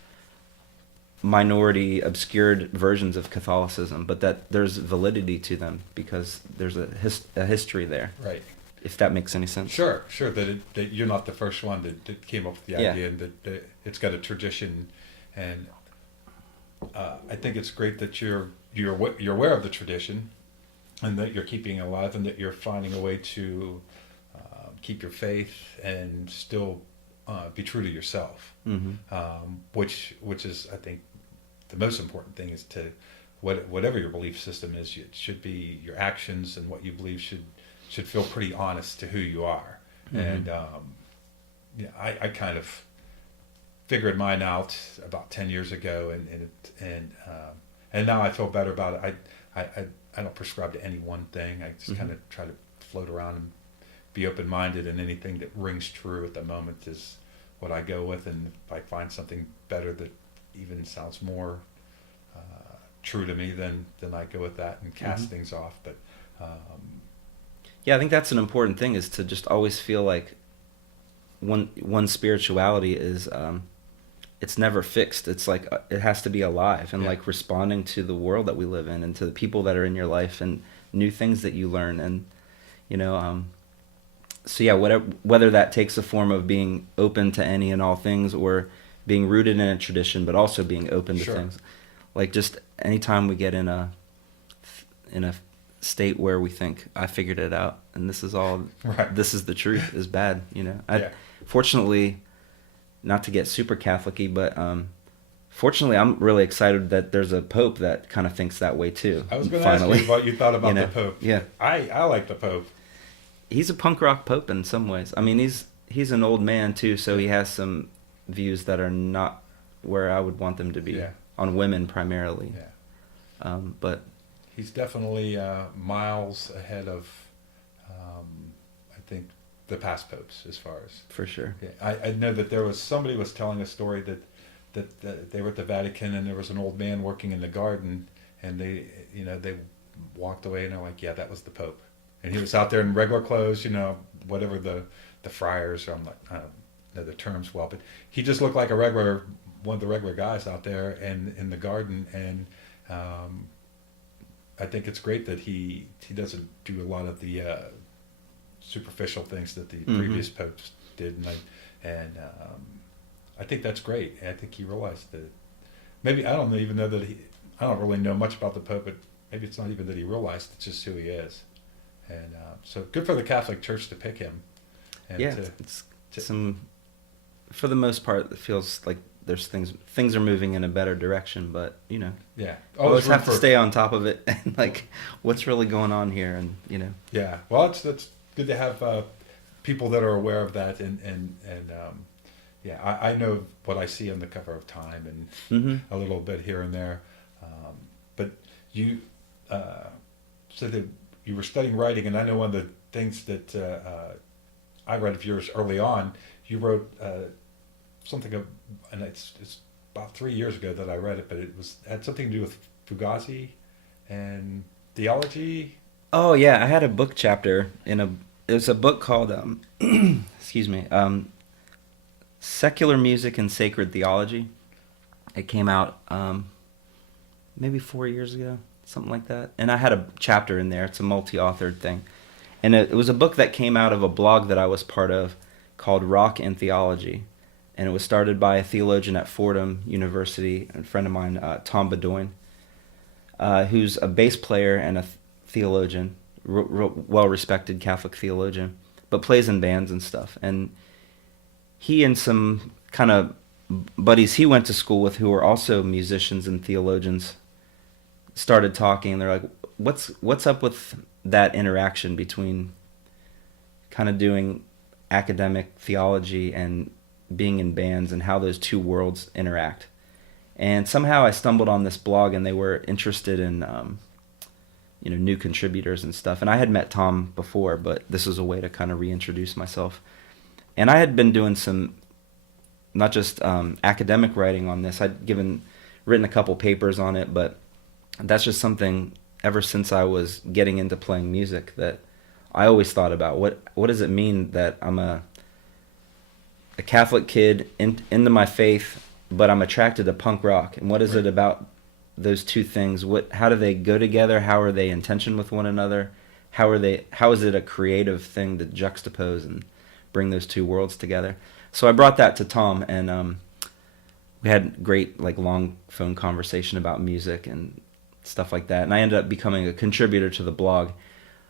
minority, obscured versions of Catholicism, but that there's validity to them because there's a history there. Right. If that makes any sense. Sure. That you're not the first one that came up with the idea, and that it's got a tradition, and I think it's great that you're aware of the tradition, and that you're keeping it alive, and that you're finding a way to keep your faith and still be true to yourself. Mm-hmm. Which is, I think, the most important thing is to whatever your belief system is, it should be your actions and what you believe should feel pretty honest to who you are. Mm-hmm. And I kind of figured mine out about 10 years ago, and now I feel better about it. I don't prescribe to any one thing. I just kind of try to float around and be open-minded, and anything that rings true at the moment is what I go with. And if I find something better that even sounds more true to me, then I go with that and cast things off. But yeah, I think that's an important thing, is to just always feel like one spirituality is it's never fixed. It's like it has to be alive and like responding to the world that we live in and to the people that are in your life and new things that you learn. And so yeah, whether that takes a form of being open to any and all things, or being rooted in a tradition but also being open to things, like just anytime we get in a state where we think I figured it out and this is all this is the truth, is bad. Fortunately, not to get super Catholic-y, but fortunately I'm really excited that there's a Pope that kind of thinks that way too. I was going to ask you what you thought about the Pope. Yeah, I like the Pope. He's a punk rock Pope in some ways. I mean, he's an old man too, so he has some views that are not where I would want them to be, on women primarily. But he's definitely miles ahead of, I think, the past popes as far as. For sure. Yeah, I know that somebody was telling a story that they were at the Vatican and there was an old man working in the garden, and they walked away and they're like, yeah, that was the Pope. And he was out there in regular clothes, whatever the friars, I don't know the terms well, but he just looked like one of the regular guys out there and in the garden. And I think it's great that he doesn't do a lot of the superficial things that the previous popes did, and I think that's great. I think he realized that. Maybe I don't even know that I don't really know much about the Pope, but maybe it's not even that he realized, it's just who he is. And so good for the Catholic Church to pick him. And it's for the most part, it feels like there's things are moving in a better direction, but always have to stay on top of it and like what's really going on here, and well, it's good to have people that are aware of that, and I know what I see on the cover of Time and a little bit here and there, but you said that you were studying writing, and I know one of the things that I read of yours early on, you wrote something of, and it's about 3 years ago that I read it, but it had something to do with Fugazi and theology. Oh yeah, I had a book chapter it was a book called excuse me, Secular Music and Sacred Theology. It came out maybe 4 years ago, something like that. And I had a chapter in there. It's a multi-authored thing. And it was a book that came out of a blog that I was part of called Rock and Theology. And it was started by a theologian at Fordham University, a friend of mine, Tom Bedoin, who's a bass player and a theologian, well-respected Catholic theologian, but plays in bands and stuff. And he and some kind of buddies he went to school with who were also musicians and theologians started talking, and they're like, what's up with that interaction between kind of doing academic theology and being in bands, and how those two worlds interact? And somehow I stumbled on this blog, and they were interested in new contributors and stuff. And I had met Tom before, but this was a way to kind of reintroduce myself. And I had been doing some not just academic writing on this. I'd written a couple papers on it, but that's just something ever since I was getting into playing music that I always thought about. What does it mean that I'm a Catholic kid into my faith, but I'm attracted to punk rock? And what is it about those two things? How do they go together? How are they in tension with one another? How is it a creative thing to juxtapose and bring those two worlds together? So I brought that to Tom, and we had great long phone conversation about music and stuff like that. And I ended up becoming a contributor to the blog.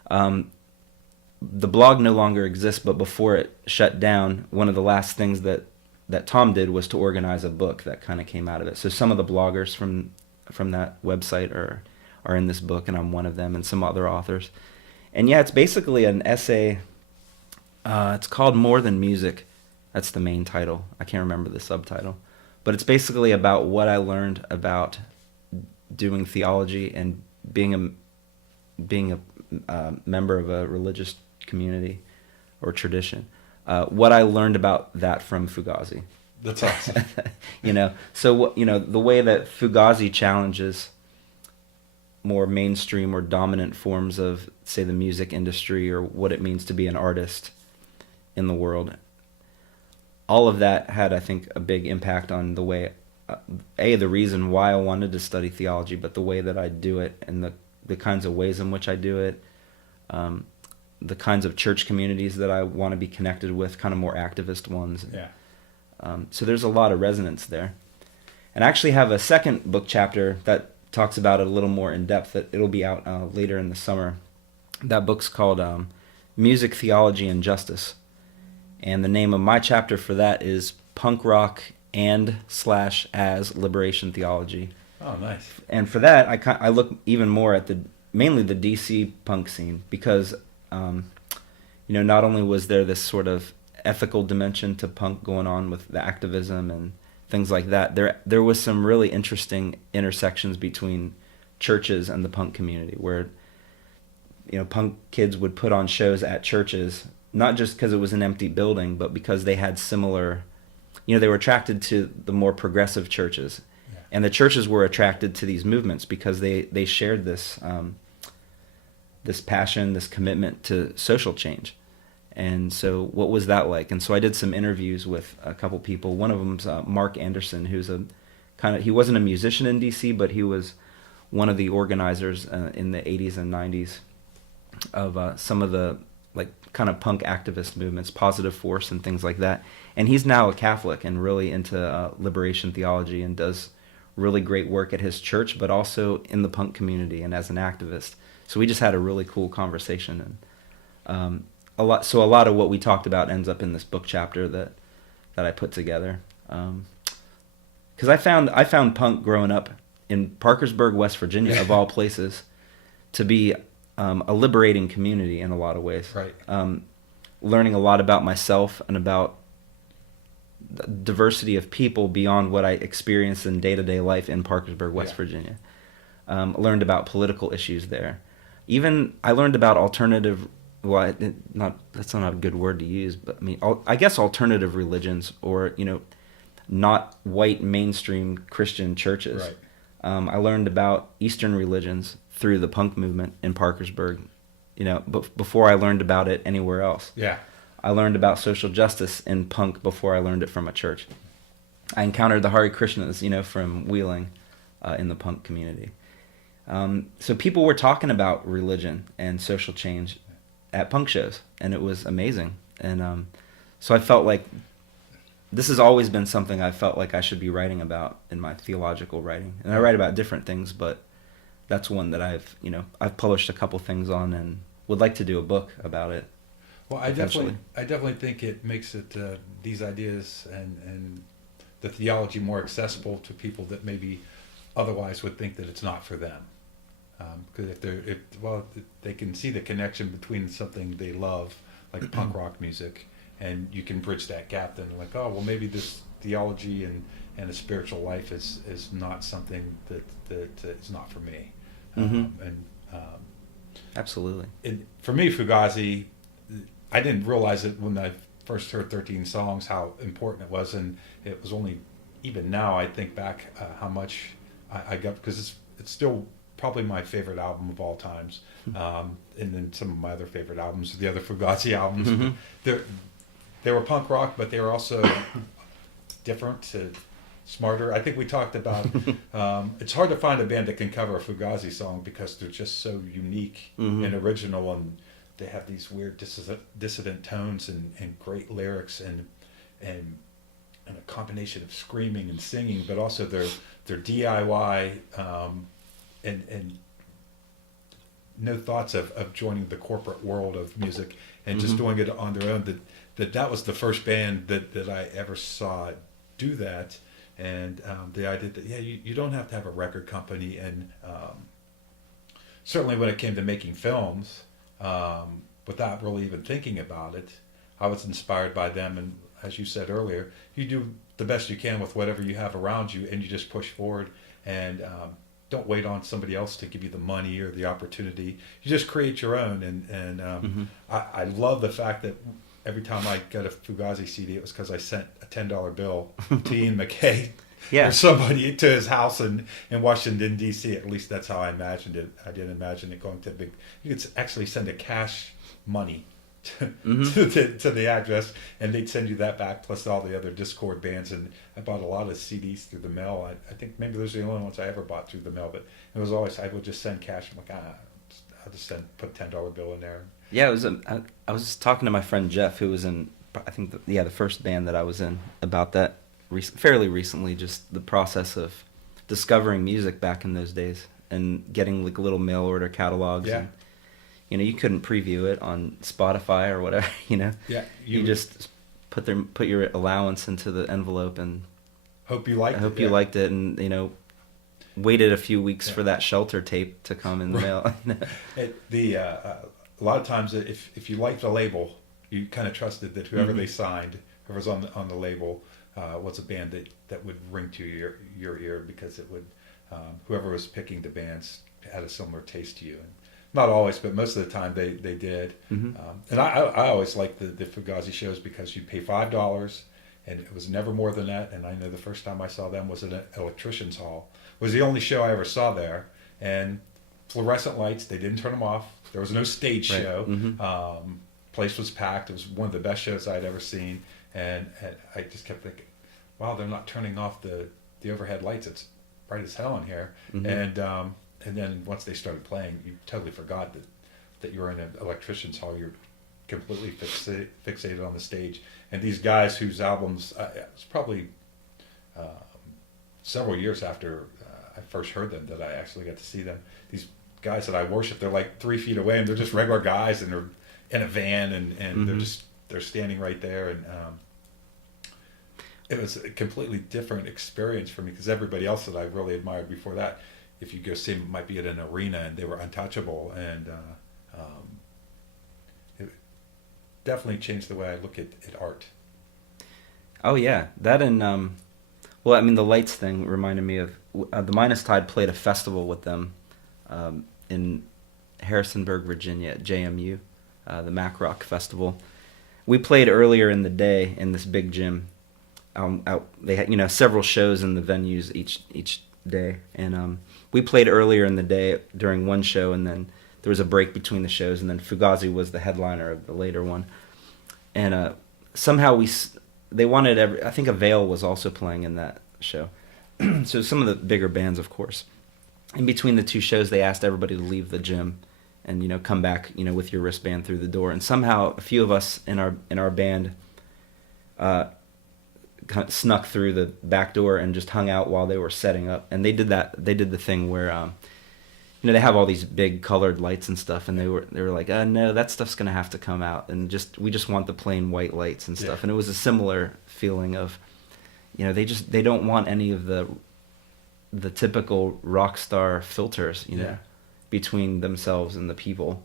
The blog no longer exists, but before it shut down, one of the last things that Tom did was to organize a book that kind of came out of it. So some of the bloggers from that website are in this book, and I'm one of them, and some other authors. And yeah, it's basically an essay. It's called More Than Music. That's the main title. I can't remember the subtitle. But it's basically about what I learned about doing theology and being a member of a religious community or tradition. What I learned about that from Fugazi. That's awesome. So the way that Fugazi challenges more mainstream or dominant forms of, say, the music industry, or what it means to be an artist in the world. All of that had, I think, a big impact on the way, the reason why I wanted to study theology, but the way that I do it, and the kinds of ways in which I do it, the kinds of church communities that I want to be connected with, kind of more activist ones. Yeah. So there's a lot of resonance there. And I actually have a second book chapter that talks about it a little more in depth, that it'll be out later in the summer. That book's called Music, Theology, and Justice. And the name of my chapter for that is Punk Rock /as Liberation Theology. Oh, nice. And for that, I look even more at mainly the DC punk scene, because not only was there this sort of ethical dimension to punk going on with the activism and things like that, there was some really interesting intersections between churches and the punk community, where punk kids would put on shows at churches, not just because it was an empty building, but because they had similar, they were attracted to the more progressive churches. Yeah. And the churches were attracted to these movements because they shared this this passion, this commitment to social change. And so what was that like? And so I did some interviews with a couple people. One of them's Mark Anderson, who's he wasn't a musician in DC, but he was one of the organizers in the 80s and 90s of some of the kind of punk activist movements, Positive Force and things like that. And he's now a Catholic and really into liberation theology, and does really great work at his church, but also in the punk community and as an activist. So we just had a really cool conversation, and a lot of what we talked about ends up in this book chapter that I put together. Because I found punk growing up in Parkersburg, West Virginia, of all places, to be a liberating community in a lot of ways. Right. Learning a lot about myself and about the diversity of people beyond what I experienced in day-to-day life in Parkersburg, West Virginia. Learned about political issues there. even I learned about alternative. Well, that's not a good word to use, but I mean, I guess alternative religions, or not white mainstream Christian churches. Right. I learned about Eastern religions through the punk movement in Parkersburg. But before I learned about it anywhere else. Yeah. I learned about social justice in punk before I learned it from a church. I encountered the Hare Krishnas, from Wheeling, in the punk community. So people were talking about religion and social change at punk shows, and it was amazing. And so I felt like this has always been something I felt like I should be writing about in my theological writing. And I write about different things, but that's one that I've published a couple things on and would like to do a book about it. Well, I definitely think it makes it these ideas and the theology more accessible to people that maybe otherwise would think that it's not for them. Because if they can see the connection between something they love, like punk rock music, and you can bridge that gap. Then like, oh well, maybe this theology and a spiritual life is not something that is not for me. Absolutely. For me, Fugazi, I didn't realize it when I first heard 13 Songs how important it was, and it was only even now I think back how much I got, because it's still probably my favorite album of all times, and then some of my other favorite albums, the other Fugazi albums. They were punk rock, but they were also different, smarter. I think we talked about it's hard to find a band that can cover a Fugazi song because they're just so unique and original, and they have these weird dissident tones and great lyrics and a combination of screaming and singing, but also their DIY and no thoughts of joining the corporate world of music and just doing it on their own. That was the first band that I ever saw do that, and the idea that you don't have to have a record company, and certainly when it came to making films, without really even thinking about it, I was inspired by them. And as you said earlier, you do the best you can with whatever you have around you, and you just push forward and don't wait on somebody else to give you the money or the opportunity. You just create your own, and I love the fact that every time I got a Fugazi CD, it was because I sent a $10 bill to Ian MacKaye or somebody to his house in Washington, D.C. At least that's how I imagined it. I didn't imagine it going to big. You could actually send a cash money to the address, and they'd send you that back plus all the other Discord bands. And I bought a lot of CDs through the mail. I think maybe those are the only ones I ever bought through the mail, but it was always, I would just send cash. I'm like, I'll just put a $10 bill in there. Yeah, it was. I was talking to my friend Jeff, who was in, I think, the first band that I was in, about that fairly recently. Just the process of discovering music back in those days and getting like little mail order catalogs. Yeah. And, you couldn't preview it on Spotify or whatever. Yeah. You just put your allowance into the envelope and hope you liked it. I hope you liked it, and waited a few weeks for that Shelter tape to come in the mail. A lot of times, if you liked the label, you kind of trusted that whoever they signed, whoever's on the label, was a band that would ring to your ear, because it would whoever was picking the bands had a similar taste to you. And not always, but most of the time they did. And I always liked the Fugazi shows because you'd pay $5, and it was never more than that. And I know the first time I saw them was at an electrician's hall. It was the only show I ever saw there, and fluorescent lights, they didn't turn them off. There was no stage show. Place was packed. It was one of the best shows I'd ever seen, and I just kept thinking, wow, they're not turning off the overhead lights. It's bright as hell in here. And then once they started playing, you totally forgot that you were in an electrician's hall. You're completely fixated on the stage. And these guys whose albums, it was probably several years after I first heard them that I actually got to see them. These guys that I worship, they're like 3 feet away, and they're just regular guys, and they're in a van, and they're standing right there. And it was a completely different experience for me, because everybody else that I really admired before that, if you go see them, might be at an arena, and they were untouchable, and it definitely changed the way I look at art. Oh yeah, that, and well, I mean, the lights thing reminded me of the Minus Tide played a festival with them in Harrisonburg, Virginia, at JMU, the Mac Rock Festival. We played earlier in the day in this big gym. They had several shows in the venues each day, and we played earlier in the day during one show, and then there was a break between the shows, and then Fugazi was the headliner of the later one. And somehow they wanted I think Avail was also playing in that show. So some of the bigger bands, of course. In between the two shows, they asked everybody to leave the gym and come back with your wristband through the door. And somehow a few of us in our band kind of snuck through the back door and just hung out while they were setting up. And they did the thing where they have all these big colored lights and stuff, and they were like, no, that stuff's gonna have to come out, and we just want the plain white lights and stuff. And it was a similar feeling of they don't want any of the typical rock star filters between themselves and the people,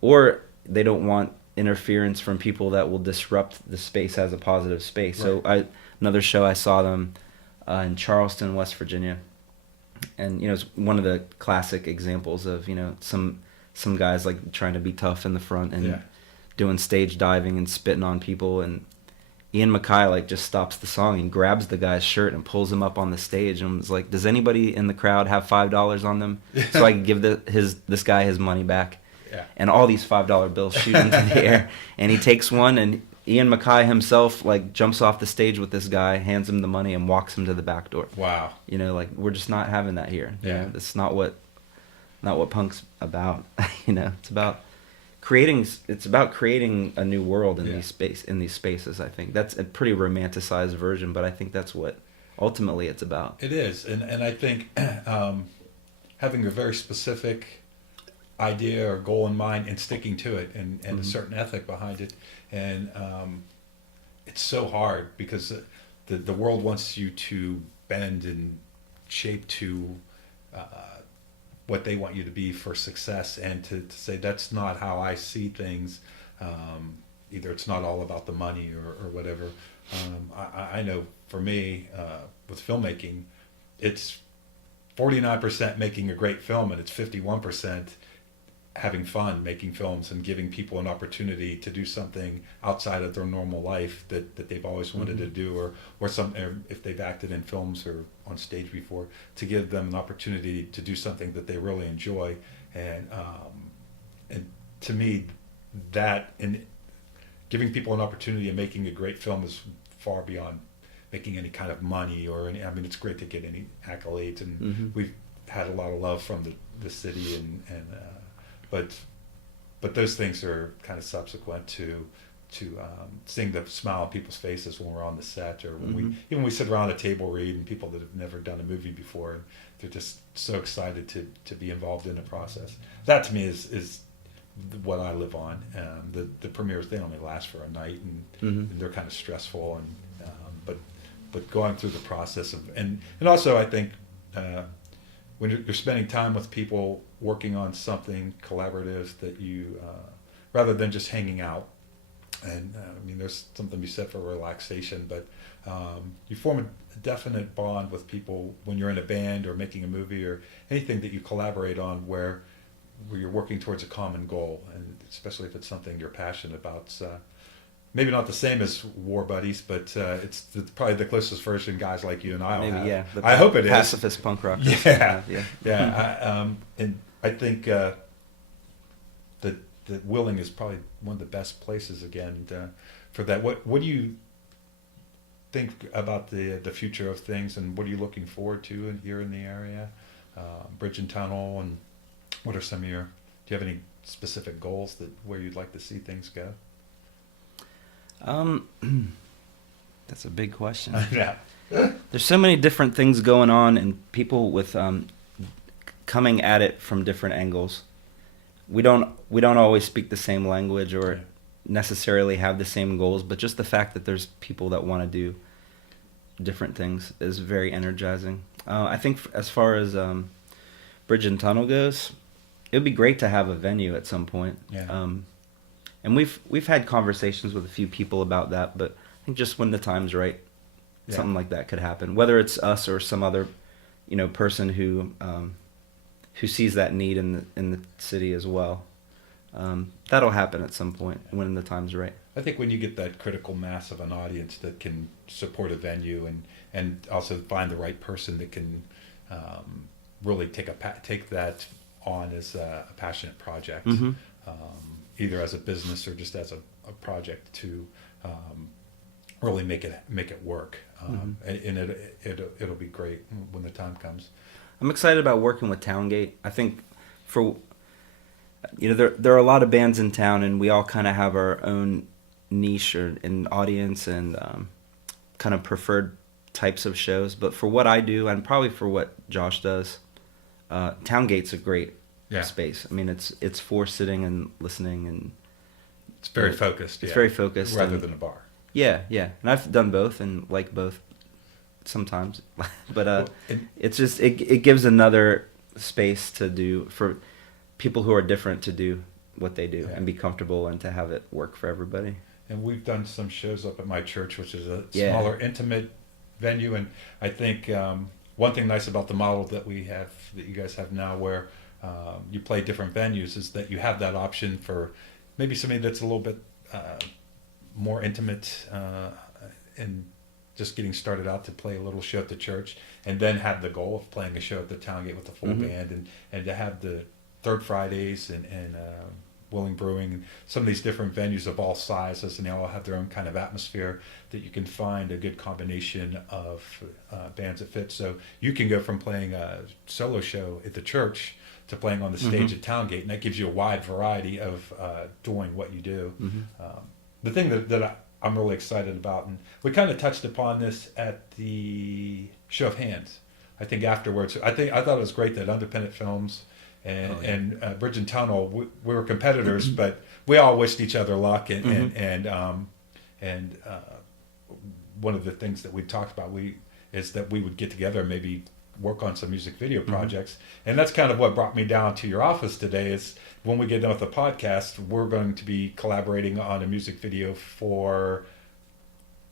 or they don't want interference from people that will disrupt the space as a positive space. Right. So another show I saw them in Charleston, West Virginia, and it's one of the classic examples of some guys like trying to be tough in the front and doing stage diving and spitting on people, and Ian MacKaye just stops the song and grabs the guy's shirt and pulls him up on the stage and was like, "Does anybody in the crowd have $5 on them so I can give this guy his money back?" Yeah. And all these $5 bills shoot into the air, and he takes one, and Ian MacKaye himself jumps off the stage with this guy, hands him the money, and walks him to the back door. Wow. We're just not having that here. Yeah. That's not what punk's about. It's about creating a new world in these spaces. I think that's a pretty romanticized version, but I think that's what ultimately it's about. It is, and I think having a very specific idea or goal in mind and sticking to it, and a certain ethic behind it, and it's so hard because the world wants you to bend and shape to what they want you to be for success, and to say that's not how I see things. Either it's not all about the money or whatever. I know for me, with filmmaking, it's 49% making a great film, and it's 51% having fun making films and giving people an opportunity to do something outside of their normal life that they've always wanted to do, or if they've acted in films or on stage before, to give them an opportunity to do something that they really enjoy. And to me, that and giving people an opportunity and making a great film is far beyond making any kind of money or any. I mean, it's great to get any accolades, and we've had a lot of love from the city, but those things are kind of subsequent to seeing the smile on people's faces when we're on the set, or when we sit around a table read, and people that have never done a movie before, and they're just so excited to be involved in the process. That to me is what I live on. The premieres, they only last for a night, and they're kind of stressful, and but going through the process of and also I think when you're spending time with people working on something collaborative, that you rather than just hanging out, and I mean there's something to be said for relaxation, but you form a definite bond with people when you're in a band or making a movie or anything that you collaborate on, where you're working towards a common goal, and especially if it's something you're passionate about. It's, maybe not the same as War Buddies, but it's probably the closest version guys like you and I will have. I hope it is. Pacifist punk rock. Yeah. And I think that Willing is probably one of the best places again for that. What do you think about the future of things, and what are you looking forward to here in the area? Bridge and Tunnel, and what are some of your? Do you have any specific goals where you'd like to see things go? That's a big question. Yeah. There's so many different things going on, and people with coming at it from different angles. We don't always speak the same language or necessarily have the same goals, but just the fact that there's people that want to do different things is very energizing. I think as far as Bridge and Tunnel goes, it would be great to have a venue at some point. Yeah. And we've had conversations with a few people about that, but I think just when the time's right, something like that could happen. Whether it's us or some other, person who who sees that need in the city as well. That'll happen at some point when the time's right. I think when you get that critical mass of an audience that can support a venue and also find the right person that can really take that on as a passionate project, Mm-hmm. either as a business or just as a project to really make it work. And it'll be great when the time comes. I'm excited about working with Towngate. I think there are a lot of bands in town, and we all kind of have our own niche or an audience and kind of preferred types of shows. But for what I do, and probably for what Josh does, Towngate's a great space. I mean, it's for sitting and listening, and it's very focused. It's very focused, rather than a bar. Yeah, and I've done both and like both sometimes, but it's just it gives another space to do for people who are different to do what they do and be comfortable and to have it work for everybody. And we've done some shows up at my church, which is a smaller, intimate venue. And I think one thing nice about the model that you guys have now, where you play different venues, is that you have that option for maybe somebody that's a little bit more intimate and just getting started out to play a little show at the church, and then have the goal of playing a show at the Towngate with a full band, and to have the Third Fridays and Willing Brewing, and some of these different venues of all sizes, and they all have their own kind of atmosphere that you can find a good combination of bands that fit. So you can go from playing a solo show at the church to playing on the stage at Towngate, and that gives you a wide variety of doing what you do. The thing that I'm really excited about, and we kind of touched upon this at the Show of Hands, I think afterwards, I thought it was great that Independent Films and Bridge and Tunnel, we were competitors, but we all wished each other luck, and one of the things that we talked about is that we would get together and maybe work on some music video projects. And that's kind of what brought me down to your office today. Is when we get done with the podcast, we're going to be collaborating on a music video for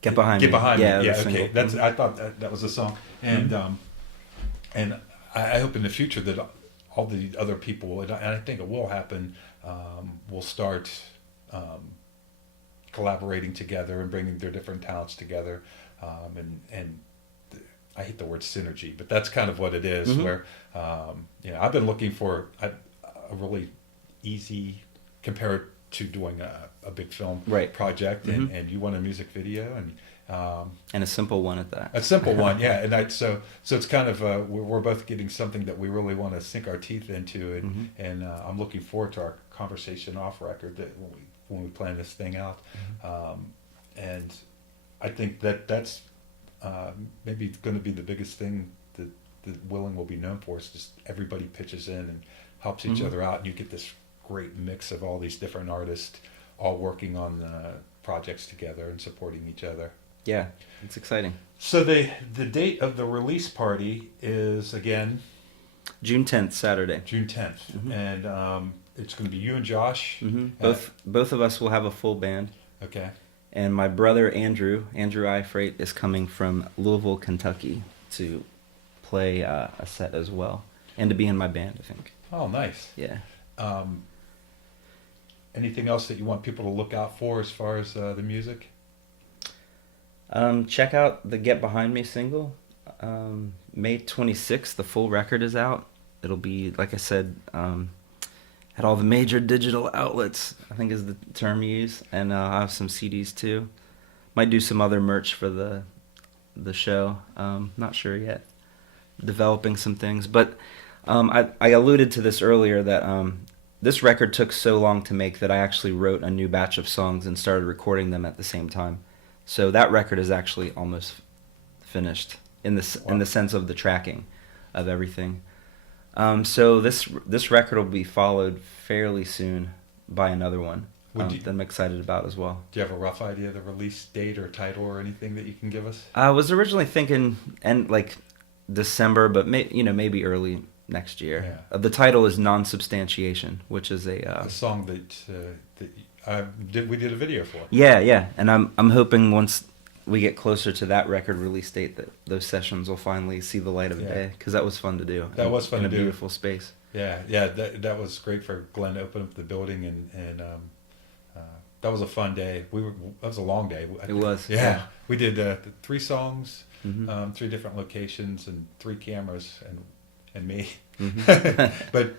Get Behind Me. Yeah, okay. I thought that was a song. And and I hope in the future that all the other people, and I think it will happen, will start collaborating together and bringing their different talents together, and I hate the word synergy, but that's kind of what it is. Where I've been looking for a really easy compared to doing a big film project, and you want a music video and a simple one at that. A simple one, yeah. And so it's kind of we're both getting something that we really want to sink our teeth into, and I'm looking forward to our conversation off record that when we plan this thing out, and I think that's maybe going to be the biggest thing that Willing will be known for, is just everybody pitches in and helps each other out, and you get this great mix of all these different artists all working on projects together and supporting each other. Yeah, it's exciting. So the date of the release party is, again, June 10th, Saturday. June 10th, and it's going to be you and Josh. Both of us will have a full band. Okay. And my brother Andrew Iafrate, is coming from Louisville, Kentucky, to play a set as well, and to be in my band, I think. Oh, nice. Yeah. Anything else that you want people to look out for as far as the music? Check out the Get Behind Me single. May 26th, the full record is out. It'll be, like I said, at all the major digital outlets, I think is the term used, and I'll have some CDs too. Might do some other merch for the show. Not sure yet. Developing some things, but I alluded to this earlier that this record took so long to make that I actually wrote a new batch of songs and started recording them at the same time. So that record is actually almost finished in the sense of the tracking of everything. So this record will be followed fairly soon by another one that I'm excited about as well. Do you have a rough idea of the release date or title or anything that you can give us? I was originally thinking December, but maybe early next year. Yeah. The title is Non-Substantiation, which is a song that we did a video for. Yeah, and I'm hoping once we get closer to that record release date that those sessions will finally see the light of day, because that was fun to do. That was fun to do. In a beautiful space. Yeah. That was great for Glenn to open up the building, and that was a fun day. That was a long day. It was. Yeah. We did 3 songs, Mm-hmm. 3 different locations, and 3 cameras, and me. Mm-hmm.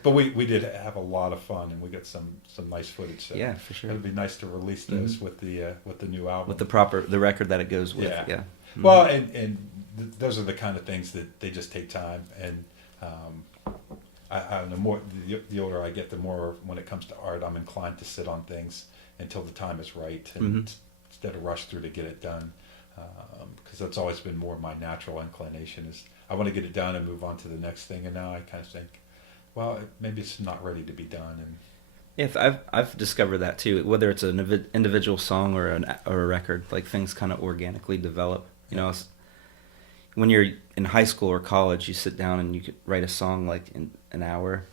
but we did have a lot of fun, and we got some nice footage. So Yeah, for sure. it'd be nice to release those with the new album, With the record that it goes with. Yeah. Yeah. Mm-hmm. Well, and those are the kind of things that they just take time, and the more the older I get, the more when it comes to art, I'm inclined to sit on things until the time is right, and instead of rush through to get it done, because that's always been more my natural inclination is I want to get it done and move on to the next thing, and now I kind of think, well, maybe it's not ready to be done. And If I've discovered that too, whether it's an individual song or a record, like things kind of organically develop. You know, when you're in high school or college, you sit down and you could write a song like in an hour,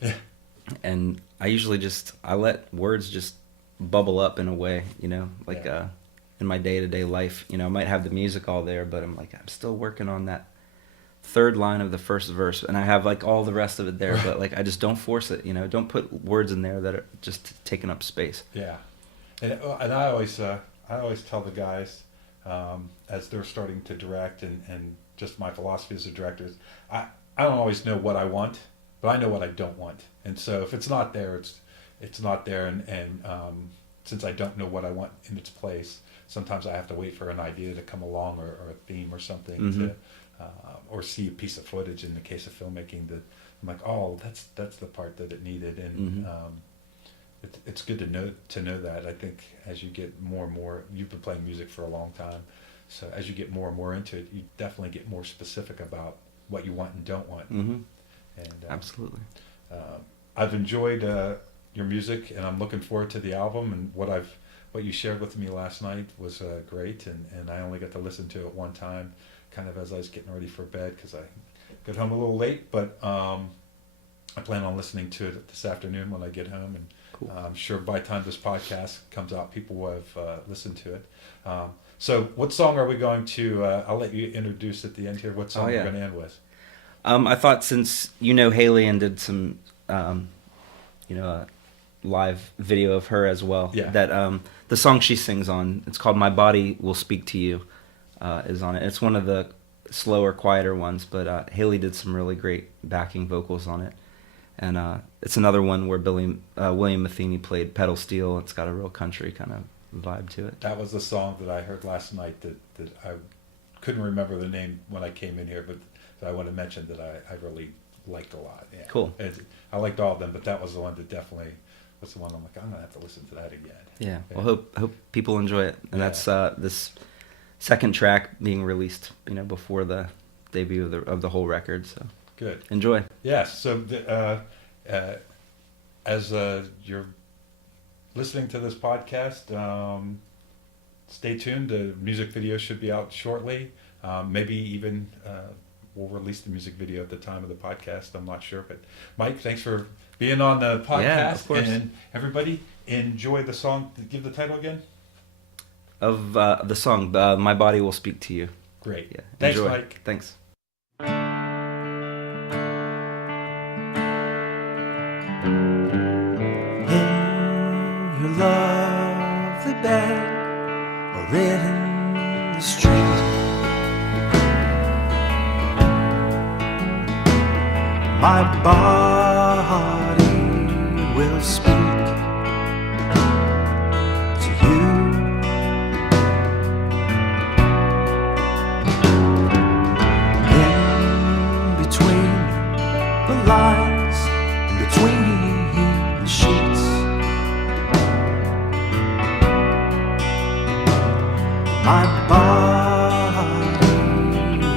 and I usually I let words just bubble up in a way, you know, like in my day-to-day life. You know, I might have the music all there, but I'm still working on that third line of the first verse, and I have like all the rest of it there, but like I just don't force it, you know, don't put words in there that are just taking up space. Yeah, and I always tell the guys as they're starting to direct, and just my philosophy as a director is I don't always know what I want, but I know what I don't want, and so if it's not there, it's not there, and since I don't know what I want in its place, sometimes I have to wait for an idea to come along, or a theme or something to. Or see a piece of footage in the case of filmmaking that I'm like, oh, that's the part that it needed, and it's good to know that. I think as you get more and more, you've been playing music for a long time, so as you get more and more into it, you definitely get more specific about what you want and don't want. Mm-hmm. And Absolutely. I've enjoyed your music, and I'm looking forward to the album, and what you shared with me last night was great, and I only got to listen to it one time, kind of as I was getting ready for bed, because I got home a little late, but I plan on listening to it this afternoon when I get home, and Cool. I'm sure by the time this podcast comes out, people will have listened to it. So what song are we going to, I'll let you introduce at the end here, what song we're going to end with? I thought, since Haley and did some live video of her as well, that the song she sings on, it's called My Body Will Speak to You, is on it. It's one of the slower, quieter ones, but Haley did some really great backing vocals on it. And it's another one where William Matheny played pedal steel. It's got a real country kind of vibe to it. That was the song that I heard last night that I couldn't remember the name when I came in here, but that I want to mention that I really liked a lot. Yeah. Cool. I liked all of them, but that was the one that definitely was the one I'm like, I'm going to have to listen to that again. Yeah. Well, hope people enjoy it. And that's this second track being released, before the debut of the whole record. So good. Enjoy. Yes. So as you're listening to this podcast, stay tuned. The music video should be out shortly. Maybe even we'll release the music video at the time of the podcast. I'm not sure, but Mike, thanks for being on the podcast. Yeah, of course. And everybody, enjoy the song. Give the title again. Of the song, My Body Will Speak to You. Great. Yeah. Thanks, Enjoy. Mike. Thanks. In your lovely bed, or in the street, my body will speak to you. In between the lines, in between the sheets, my body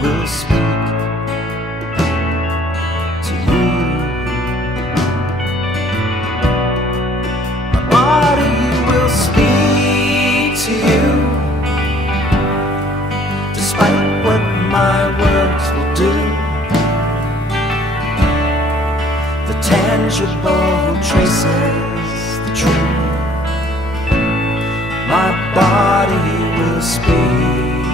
will speak to you. My body will speak to you, despite what my words will do. The tangible traces, the truth. My body will speak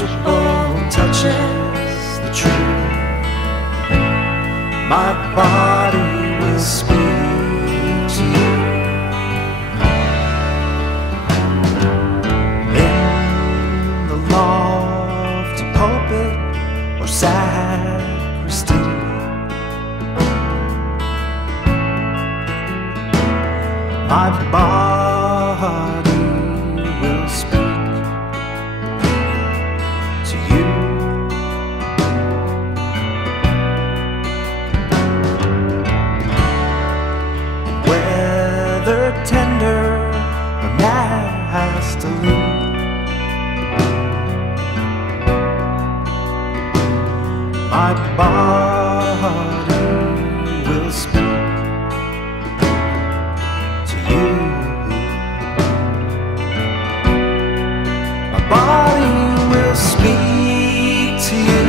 tangible touches the truth. My body will speak to you. In the lofty pulpit or sacristy, my body will speak to you. Whether tender or nastily, my body will speak to you. My body will speak to you,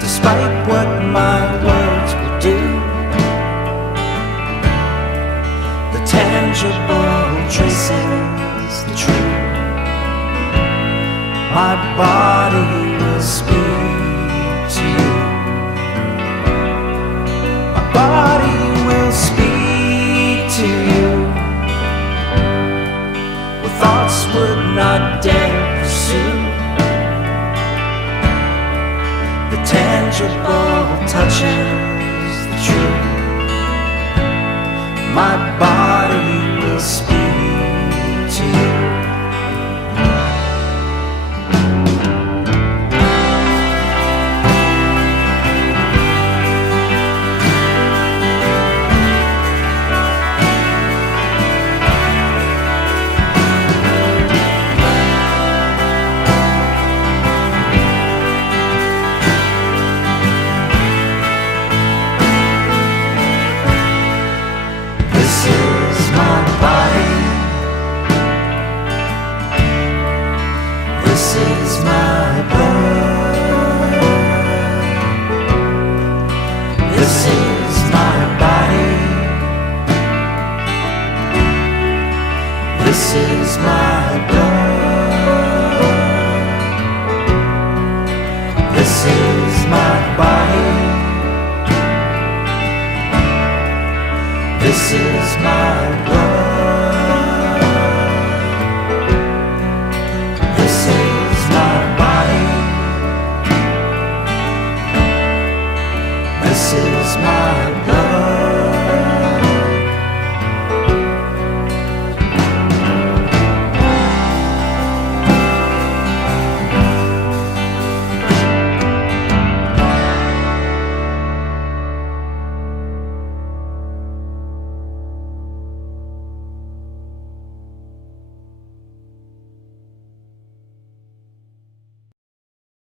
despite what my words will do. The tangible traces the truth. My body will speak to you. My body will speak to you. What thoughts would not dare pursue. The tangible touches the truth. My body will speak to you. This is my body. This is my blood. This is my body. This is my blood. This is my body. This is my blood.